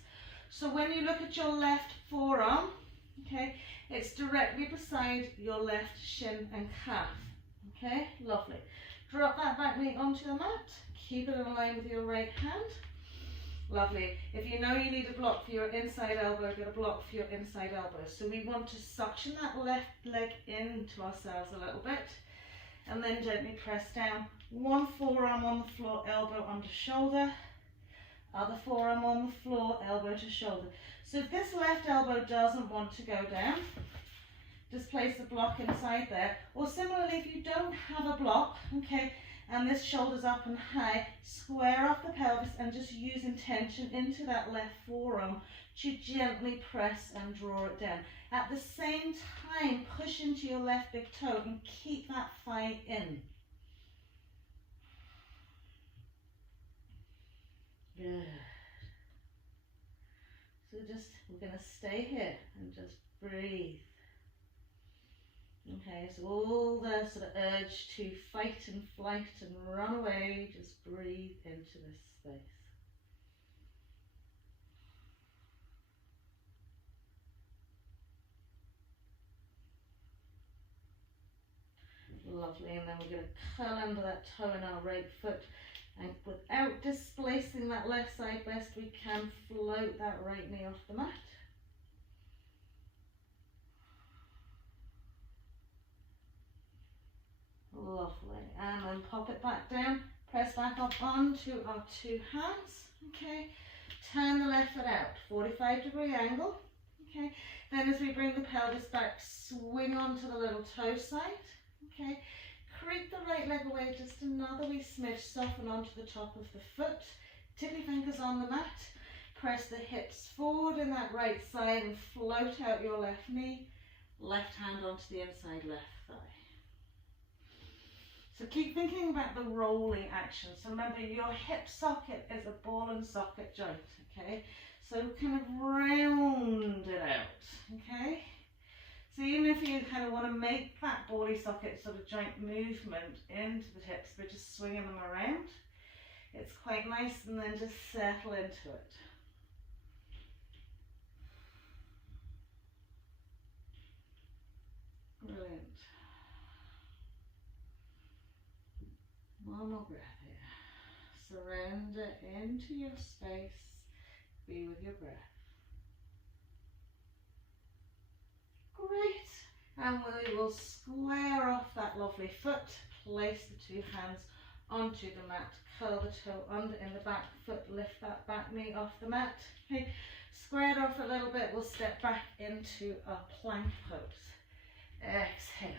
So when you look at your left forearm, okay, it's directly beside your left shin and calf. Okay, lovely. Drop that back knee onto the mat. Keep it in line with your right hand. Lovely. If you know you need a block for your inside elbow, get a block for your inside elbow. So we want to suction that left leg into ourselves a little bit. And then gently press down. One forearm on the floor, elbow under shoulder. Other forearm on the floor, elbow to shoulder. So if this left elbow doesn't want to go down, just place a block inside there. Or similarly, if you don't have a block, okay, and this shoulder's up and high, square off the pelvis and just use intention into that left forearm to gently press and draw it down. At the same time, push into your left big toe and keep that thigh in. Good. So we're going to stay here and just breathe. Okay, so all the sort of urge to fight and flight and run away, just breathe into this space. Lovely, and then we're going to curl under that toe in our right foot, and without displacing that left side best we can, float that right knee off the mat. Lovely, and then pop it back down, press back up onto our 2 hands, okay, turn the left foot out, 45-degree angle, Okay, then as we bring the pelvis back, swing onto the little toe side. Okay, creep the right leg away just another wee smidge, soften onto the top of the foot, tippy fingers on the mat, press the hips forward in that right side and float out your left knee, left hand onto the inside left thigh. So keep thinking about the rolling action. So remember, your hip socket is a ball and socket joint, okay? So kind of round it out, okay? So even if you kind of want to make that bally socket sort of joint movement into the hips, but just swinging them around, it's quite nice, and then just settle into it. Brilliant. One more breath here. Surrender into your space. Be with your breath. Great. And we will square off that lovely foot. Place the two hands onto the mat. Curl the toe under in the back foot. Lift that back knee off the mat. Okay. Square it off a little bit. We'll step back into a plank pose. Exhale.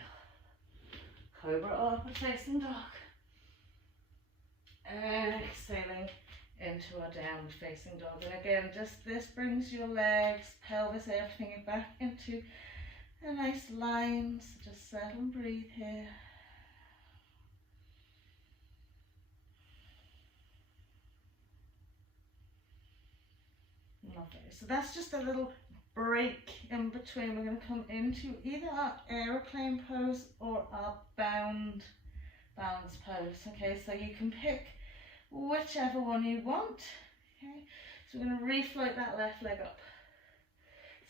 Cobra upward facing dog. Exhaling into our downward facing dog. And again, just this brings your legs, pelvis, everything back into a nice line. So just settle and breathe here. Lovely. So that's just a little break in between. We're going to come into either our aeroplane pose or our bound balance pose. Okay, so you can pick whichever one you want. Okay, so we're going to refloat that left leg up.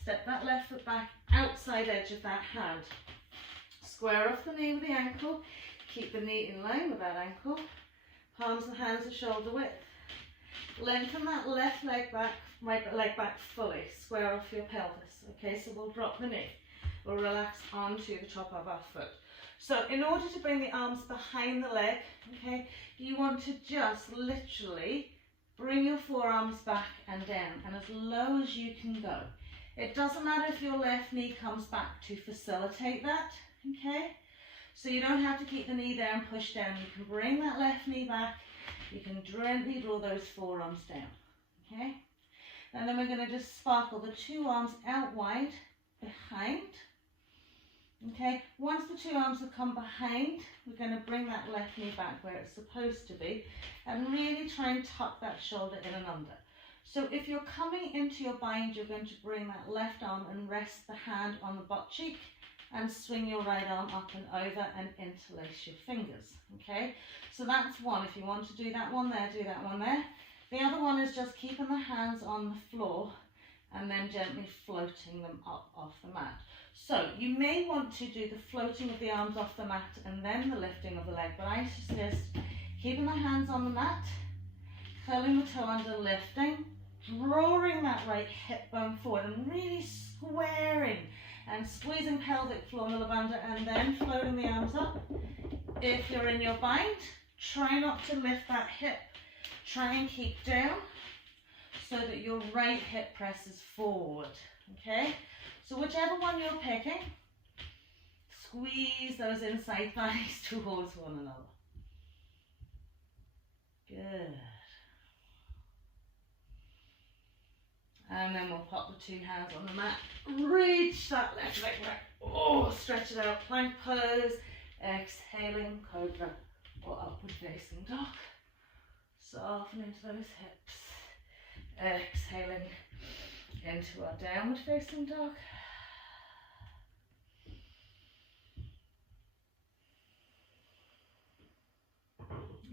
Step that left foot back, outside edge of that hand. Square off the knee with the ankle. Keep the knee in line with that ankle. Palms and hands are shoulder width. Lengthen that left leg back, right leg back fully. Square off your pelvis. Okay, so we'll drop the knee. We'll relax onto the top of our foot. So in order to bring the arms behind the leg, okay, you want to just literally bring your forearms back and down, and as low as you can go. It doesn't matter if your left knee comes back to facilitate that, okay? So you don't have to keep the knee there and push down. You can bring that left knee back. You can gently draw those forearms down, okay? And then we're going to just sparkle the two arms out wide behind. Okay, once the two arms have come behind, we're going to bring that left knee back where it's supposed to be and really try and tuck that shoulder in and under. So if you're coming into your bind, you're going to bring that left arm and rest the hand on the butt cheek and swing your right arm up and over and interlace your fingers. Okay, so that's one. If you want to do that one there, do that one there. The other one is just keeping the hands on the floor and then gently floating them up off the mat. So you may want to do the floating of the arms off the mat and then the lifting of the leg, but I suggest keeping the hands on the mat, curling the toe under, lifting, drawing that right hip bone forward and really squaring and squeezing pelvic floor, middle bandha, and then floating the arms up. If you're in your bind, try not to lift that hip. Try and keep down so that your right hip presses forward, okay? So whichever one you're picking, squeeze those inside thighs towards one another. Good. And then we'll pop the two hands on the mat. Reach that left leg back. Oh, stretch it out, plank pose. Exhaling, cobra or upward facing dog. Soften into those hips. Exhaling into our downward facing dog.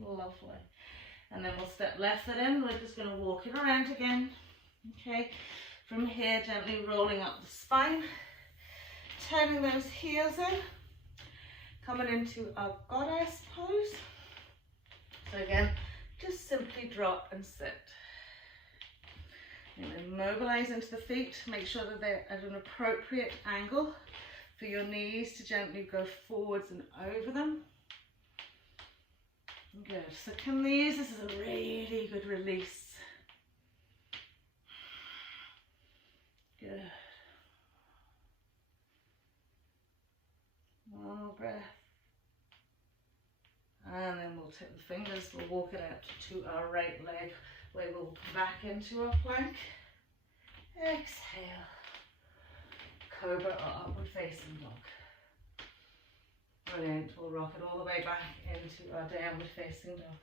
Lovely. And then we'll step left foot in. We're just going to walk it around again. Okay. From here, gently rolling up the spine. Turning those heels in. Coming into a goddess pose. So again, just simply drop and sit. And then mobilize into the feet. Make sure that they're at an appropriate angle for your knees to gently go forwards and over them. Good. So can we use this as a really good release? Good. fingers, we'll walk it out to our right leg, where we'll come back into our plank. Exhale, cobra or upward facing dog. Brilliant, we'll rock it all the way back into our downward facing dog.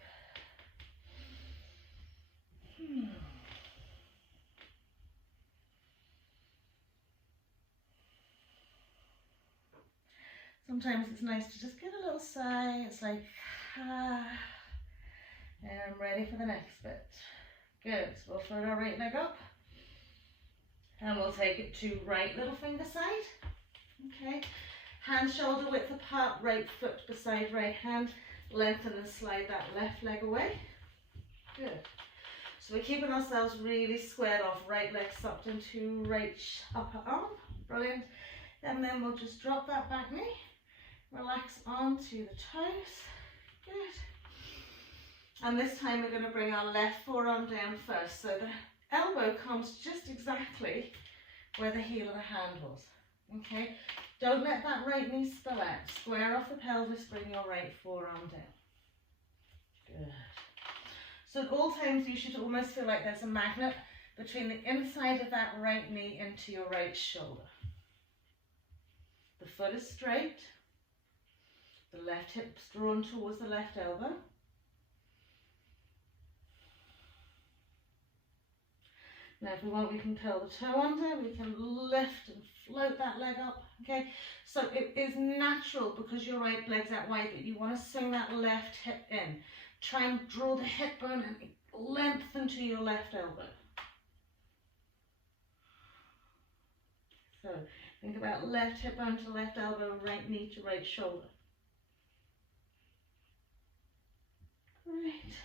Sometimes it's nice to just get a little sigh. It's like, and I'm ready for the next bit. Good, so we'll float our right leg up and we'll take it to right little finger side. Okay, hand shoulder width apart, right foot beside right hand, lengthen and slide that left leg away. Good. So we're keeping ourselves really squared off, right leg sucked into right upper arm. Brilliant. And then we'll just drop that back knee. Relax onto the toes. Good. And this time we're going to bring our left forearm down first. So the elbow comes just exactly where the heel of the hand was. Okay. Don't let that right knee spill out. Square off the pelvis, bring your right forearm down. Good. So at all times you should almost feel like there's a magnet between the inside of that right knee into your right shoulder. The foot is straight. The left hip's drawn towards the left elbow. Now if we want, we can curl the toe under, we can lift and float that leg up, okay? So it is natural, because your right leg's out wide, that you want to swing that left hip in. Try and draw the hip bone and lengthen to your left elbow. So think about left hip bone to left elbow, right knee to right shoulder. Great.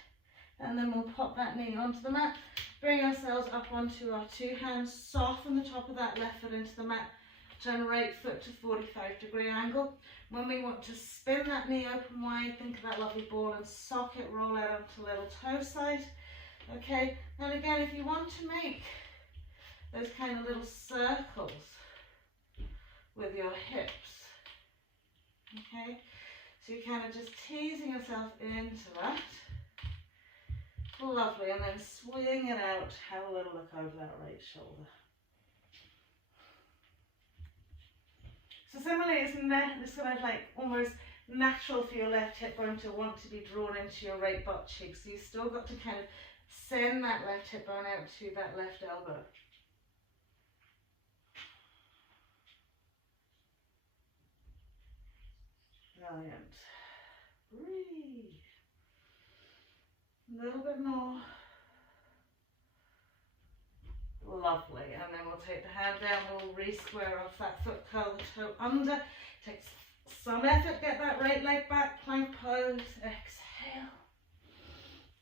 And then we'll pop that knee onto the mat. Bring ourselves up onto our two hands. Soften the top of that left foot into the mat. Turn right foot to 45-degree angle. When we want to spin that knee open wide, think of that lovely ball and sock it, roll out onto the little toe side. Okay, and again, if you want to make those kind of little circles with your hips, okay, so you're kind of just teasing yourself into that. Lovely, and then swing it out, have a little look over that right shoulder. So similarly, it's sort of like almost natural for your left hip bone to want to be drawn into your right butt cheek. So you've still got to kind of send that left hip bone out to that left elbow. Brilliant. Breathe. A little bit more. Lovely. And then we'll take the hand down, we'll re-square off that foot, curl the toe under. Takes some effort, get that right leg back, plank pose. Exhale.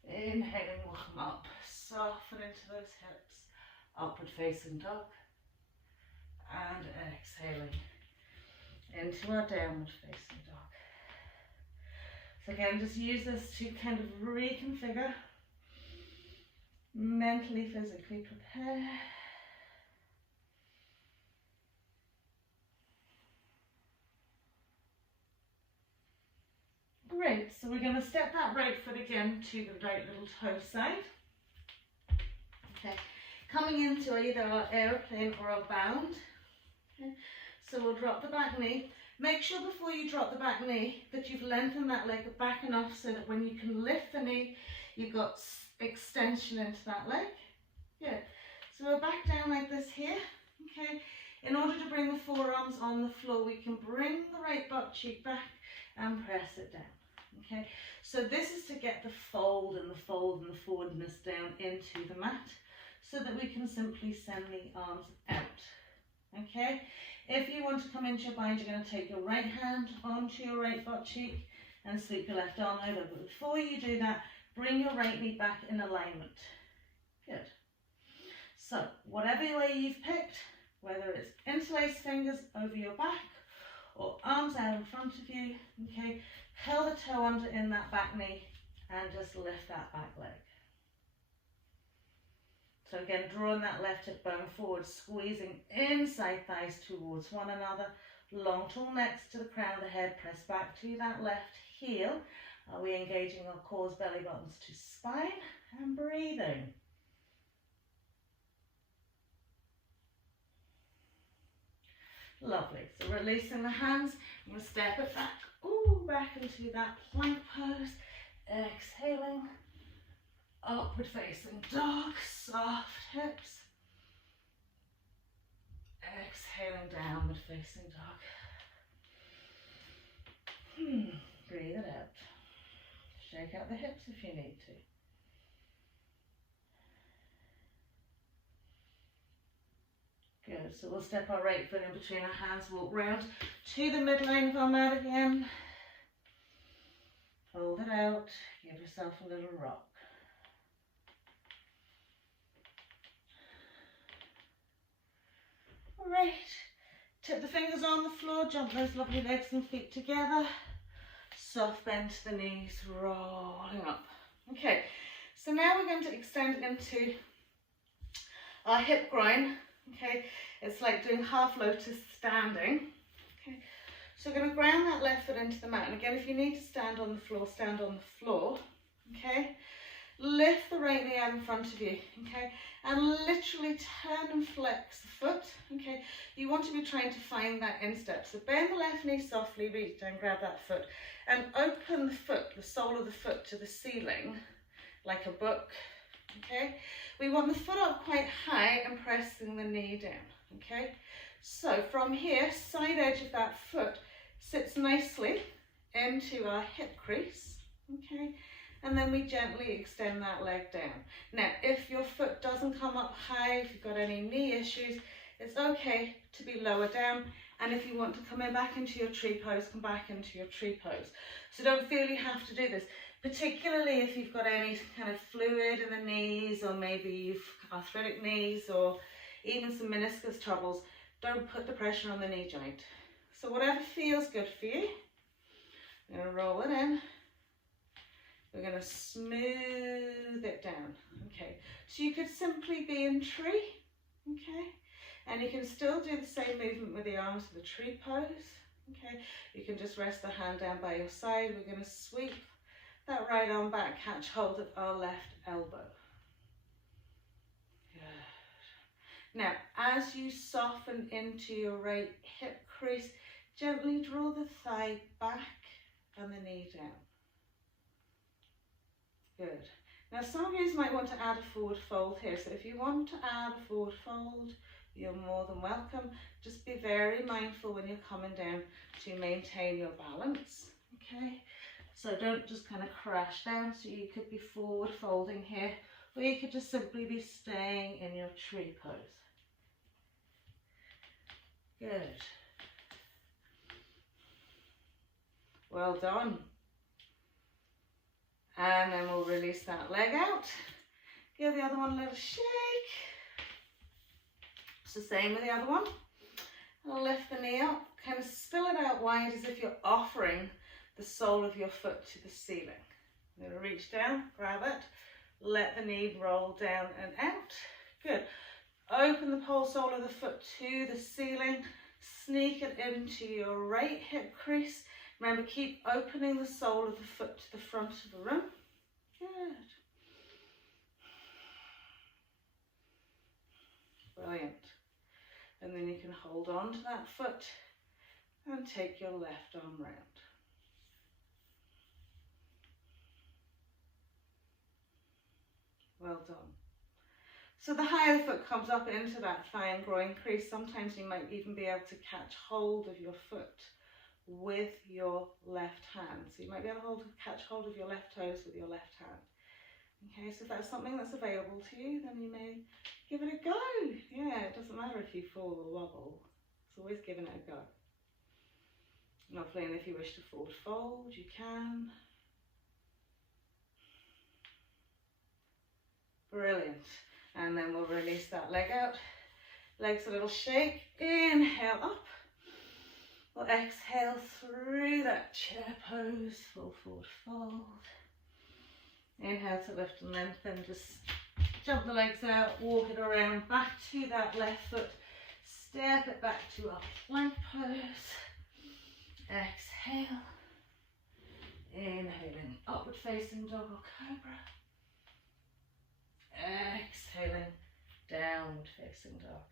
Inhaling, we'll come up. Soften into those hips. Upward facing dog. And exhaling into our downward facing dog. So again, just use this to kind of reconfigure, mentally, physically prepare. Great, so we're going to step that right foot again to the right little toe side. Okay, coming into either our aeroplane or our bound. Okay. So we'll drop the back knee. Make sure before you drop the back knee that you've lengthened that leg back enough so that when you can lift the knee, you've got extension into that leg. Good. So we're back down like this here. Okay. In order to bring the forearms on the floor, we can bring the right butt cheek back and press it down. Okay. So this is to get the fold and the fold and the forwardness down into the mat so that we can simply send the arms out. Okay. If you want to come into your bind, you're going to take your right hand onto your right butt cheek and sweep your left arm over. But before you do that, bring your right knee back in alignment. Good. So whatever way you've picked, whether it's interlaced fingers over your back or arms out in front of you, okay, curl the toe under in that back knee and just lift that back leg. So again, drawing that left hip bone forward, squeezing inside thighs towards one another, long tall necks to the crown of the head, press back to that left heel, Are we engaging our cores, belly buttons to spine, and breathing? Lovely. So releasing the hands, I'm going to step it back, back into that plank pose. Exhaling, upward facing dog, soft hips. Exhaling, downward facing dog. Breathe it out. Shake out the hips if you need to. Good, so we'll step our right foot in between our hands, walk round to the midline of our mat again. Fold it out, give yourself a little rock. Alright, tip the fingers on the floor, jump those lovely legs and feet together. Soft bend to the knees, rolling up. Okay, so now we're going to extend into our hip groin. Okay, it's like doing half lotus standing. Okay, so we're going to ground that left foot into the mat. And again, if you need to stand on the floor, stand on the floor. Okay, lift the right knee out in front of you. Okay, and literally turn and flex the foot. Okay, you want to be trying to find that instep. So bend the left knee softly, reach down, grab that foot, and open the foot, the sole of the foot, to the ceiling like a book. Okay, we want the foot up quite high and pressing the knee down. Okay, so from here, side edge of that foot sits nicely into our hip crease. Okay, and then we gently extend that leg down. Now, if your foot doesn't come up high, if you've got any knee issues, it's okay to be lower down. And if you want to come in back into your tree pose, come back into your tree pose. So don't feel you have to do this, particularly if you've got any kind of fluid in the knees, or maybe you've arthritic knees, or even some meniscus troubles. Don't put the pressure on the knee joint. So whatever feels good for you, I'm going to roll it in. We're going to smooth it down. Okay, so you could simply be in tree. Okay, and you can still do the same movement with the arms for the tree pose. Okay, you can just rest the hand down by your side. We're going to sweep that right arm back, catch hold of our left elbow. Good. Now, as you soften into your right hip crease, gently draw the thigh back and the knee down. Good. Now, some of you might want to add a forward fold here. So if you want to add a forward fold, you're more than welcome. Just be very mindful when you're coming down to maintain your balance. Okay. So don't just kind of crash down. So you could be forward folding here, or you could just simply be staying in your tree pose. Good. Well done. And then we'll release that leg out. Give the other one a little shake. It's the same with the other one. I'll lift the knee up, kind of spill it out wide as if you're offering the sole of your foot to the ceiling. I'm going to reach down, grab it, let the knee roll down and out. Good. Open the pole sole of the foot to the ceiling. Sneak it into your right hip crease. Remember, keep opening the sole of the foot to the front of the room. Good. Brilliant. And then you can hold on to that foot and take your left arm round. Well done. So the higher the foot comes up into that thigh and groin crease, sometimes you might even be able to catch hold of your foot with your left hand. So you might be able to catch hold of your left toes with your left hand. Okay, so if that's something that's available to you, then you may give it a go. Yeah, it doesn't matter if you fall or wobble. It's always giving it a go. Lovely, and if you wish to forward fold, you can. Brilliant. And then we'll release that leg out. Legs a little shake. Inhale up. We'll exhale through that chair pose, full forward fold. Inhale to lift and lengthen. Just jump the legs out, walk it around, back to that left foot. Step it back to our plank pose. Exhale. Inhaling, upward facing dog or cobra. Exhaling, downward facing dog.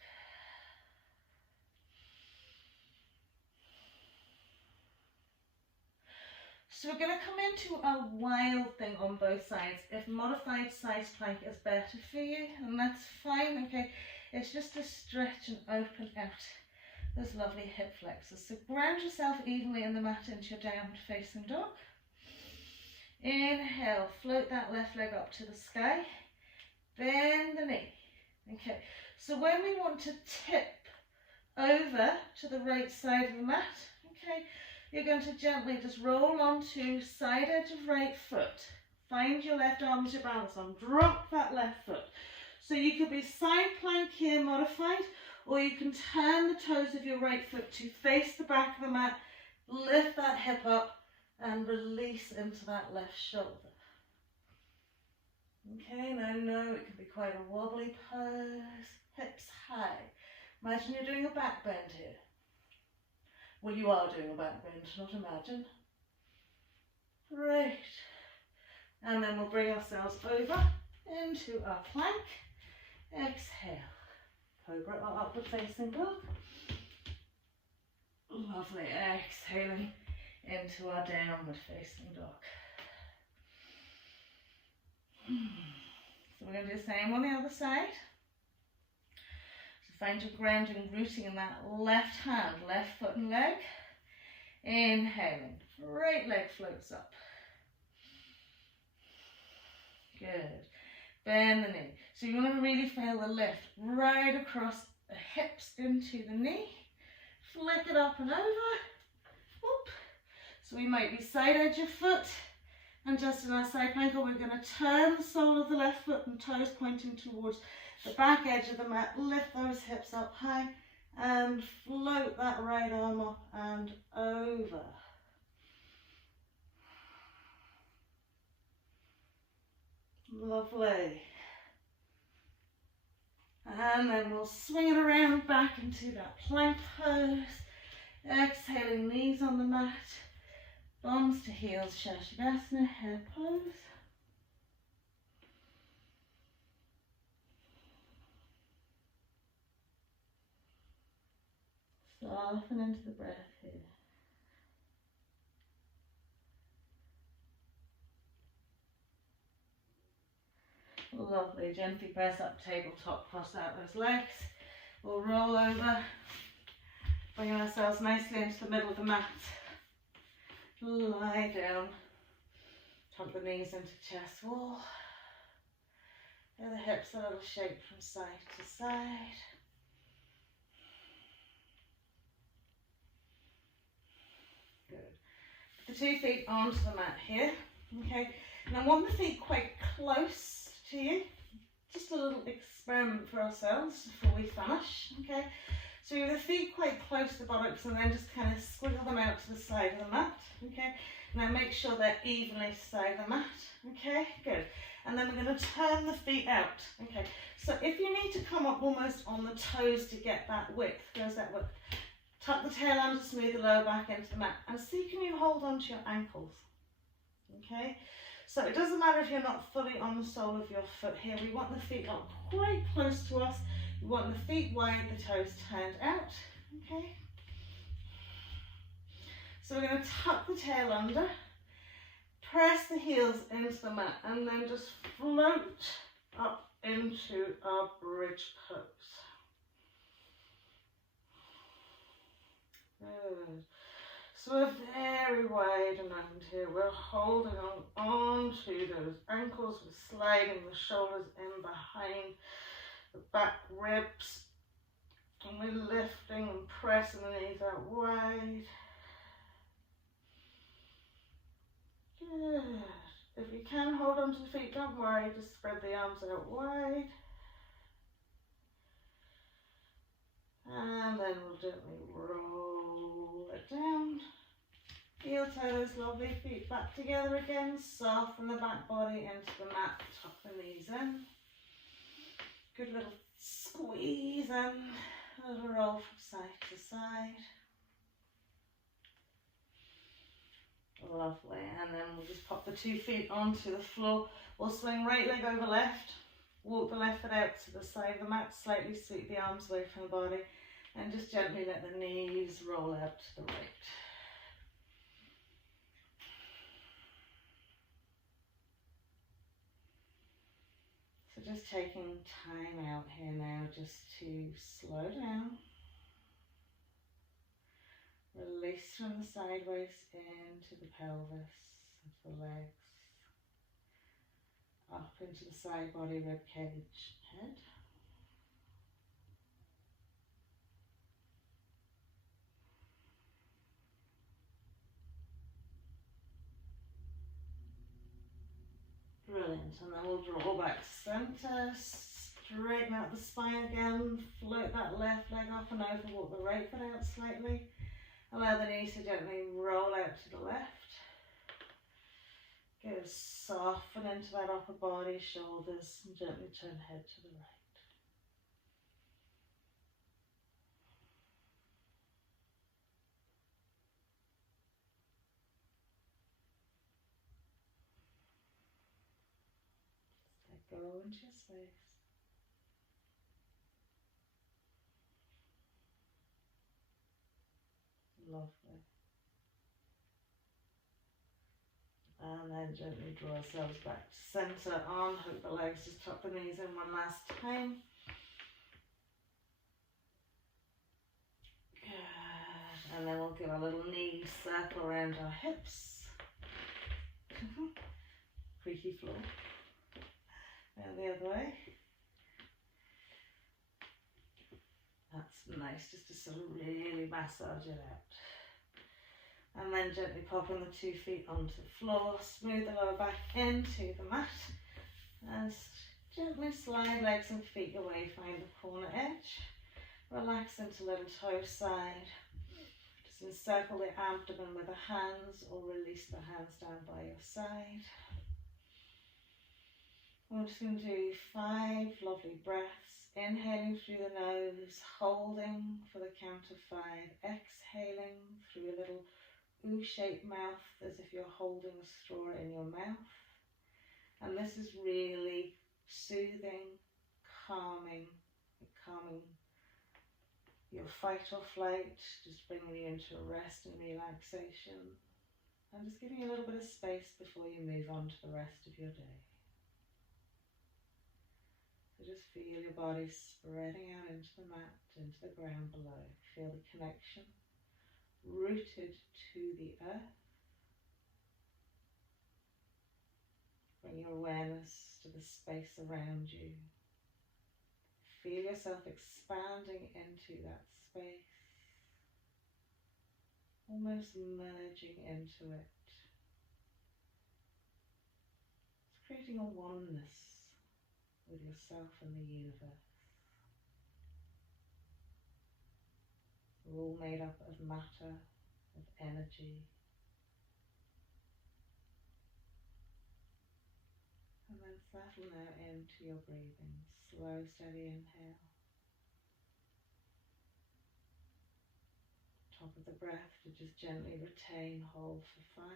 So we're going to come into a wild thing on both sides. If modified side plank is better for you, and that's fine, okay? It's just to stretch and open out those lovely hip flexors. So ground yourself evenly in the mat into your downward facing dog. Inhale, float that left leg up to the sky. Bend the knee. Okay, so when we want to tip over to the right side of the mat, okay, you're going to gently just roll onto side edge of right foot. Find your left arm as your balance arm. Drop that left foot. So you could be side plank here modified, or you can turn the toes of your right foot to face the back of the mat, lift that hip up and release into that left shoulder. Okay, and I know it can be quite a wobbly pose. Hips high. Imagine you're doing a back bend here. Well, you are doing a back bend, not imagine. Great. And then we'll bring ourselves over into our plank. Exhale. Cobra or upward facing dog. Lovely. Exhaling into our downward facing dog. So we're going to do the same on the other side. So find your grounding, rooting in that left hand, left foot and leg. Inhaling, right leg floats up. Good. Bend the knee. So you want to really feel the lift right across the hips into the knee. Flick it up and over. Whoop. So we might be side edge of foot. And just in our side plank, we're going to turn the sole of the left foot and toes pointing towards the back edge of the mat. Lift those hips up high and float that right arm up and over. Lovely. And then we'll swing it around back into that plank pose. Exhaling, knees on the mat. Thumbs to heels, Shashabhasana, hair pose. Soften into the breath here. Lovely, gently press up, tabletop, cross out those legs. We'll roll over, bringing ourselves nicely into the middle of the mat. Lie down, tuck the knees into chest wall. And the hips a little shake from side to side. Good. Put the 2 feet onto the mat here. Okay. And I want the feet quite close to you. Just a little experiment for ourselves before we finish. Okay. So with the feet quite close to the buttocks, and then just kind of squiggle them out to the side of the mat. Okay. Now make sure they're evenly to the side of the mat. Okay. Good. And then we're going to turn the feet out. Okay. So if you need to come up almost on the toes to get that width, there's that width. Tuck the tail under, smooth the lower back into the mat, and see can you hold on to your ankles. Okay. So it doesn't matter if you're not fully on the sole of your foot here. We want the feet up quite close to us. We want the feet wide, the toes turned out. Okay. So we're going to tuck the tail under, press the heels into the mat, and then just float up into our bridge pose. Good. So we're very wide around here. We're holding on to those ankles. We're sliding the shoulders in behind the back ribs. And we're lifting and pressing the knees out wide. Good. If you can hold on to the feet, don't worry. Just spread the arms out wide. And then we'll gently roll it down. Heel toe those lovely feet back together again. Soften the back body into the mat. Tuck the knees in. Good little squeeze in. A little roll from side to side. Lovely. And then we'll just pop the 2 feet onto the floor. We'll swing right leg over left. Walk the left foot out to the side of the mat. Slightly sweep the arms away from the body. And just gently let the knees roll out to the right. So just taking time out here now just to slow down. Release from the sideways into the pelvis, into the legs, up into the side body, rib cage, head. Brilliant. And then we'll draw back to centre, straighten out the spine again, float that left leg up and over, walk the right foot out slightly. Allow the knees to gently roll out to the left. Go soften into that upper body, shoulders, and gently turn head to the right. Just let go into your space. Lovely. And then gently draw ourselves back to centre, arm, hook the legs, just tuck the knees in one last time. Good. And then we'll give a little knee circle around our hips. Creaky floor. And the other way. That's nice, just to sort of really massage it out. And then gently popping the 2 feet onto the floor, smooth the lower back into the mat, and gently slide legs and feet away, find the corner edge, relax into little toe side, just encircle the abdomen with the hands or release the hands down by your side. We're just going to do 5 lovely breaths, inhaling through the nose, holding for the count of 5, exhaling through a little U-shaped mouth as if you're holding a straw in your mouth. And this is really soothing, calming your fight or flight, just bringing you into a rest and relaxation, and just giving you a little bit of space before you move on to the rest of your day. So just feel your body spreading out into the mat, into the ground below. Feel the connection, rooted to the earth. Bring your awareness to the space around you. Feel yourself expanding into that space, almost merging into it. It's creating a oneness with yourself and the universe. We're all made up of matter, of energy. And then settle now into your breathing. Slow, steady inhale. Top of the breath to just gently retain, hold for 5.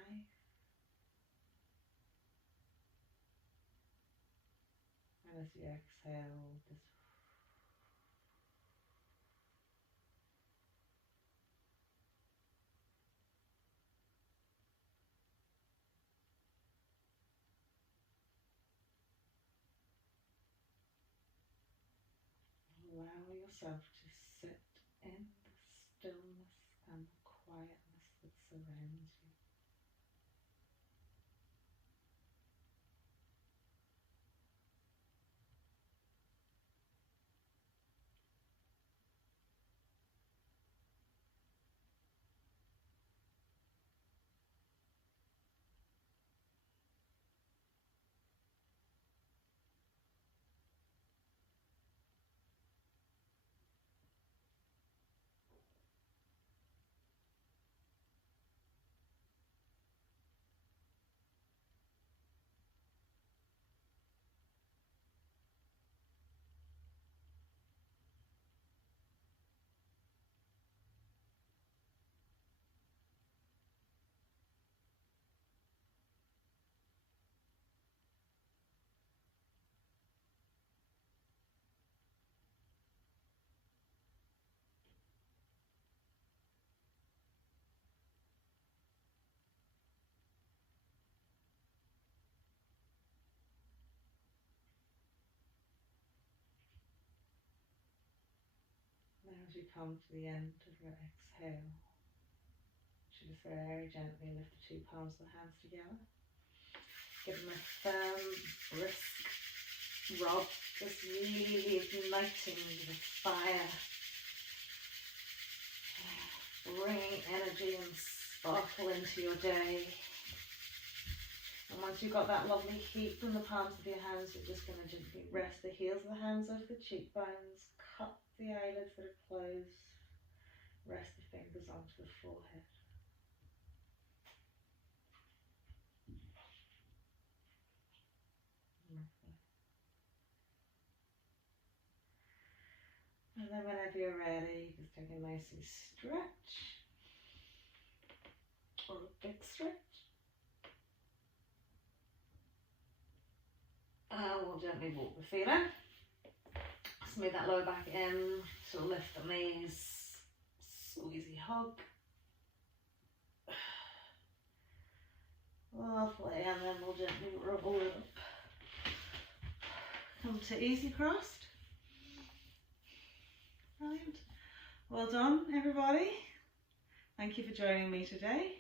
And as you exhale, just allow yourself to sit in the stillness and the quietness that surrounds you. as you come to the end of your exhale. You just very gently lift the 2 palms of the hands together. Give them a firm, brisk rub, just really igniting the fire. Bringing energy and sparkle into your day. And once you've got that lovely heat from the palms of your hands, you're just going to gently rest the heels of the hands over the cheekbones, cup the eyelids that are closed, rest the fingers onto the forehead. And then whenever you're ready, just take a nice stretch, or a big stretch. We'll gently walk the feet in, smooth that lower back in, so lift the knees, squeezy hug. Lovely, and then we'll gently roll it up. Come to easy crossed. Brilliant. Well done, everybody. Thank you for joining me today.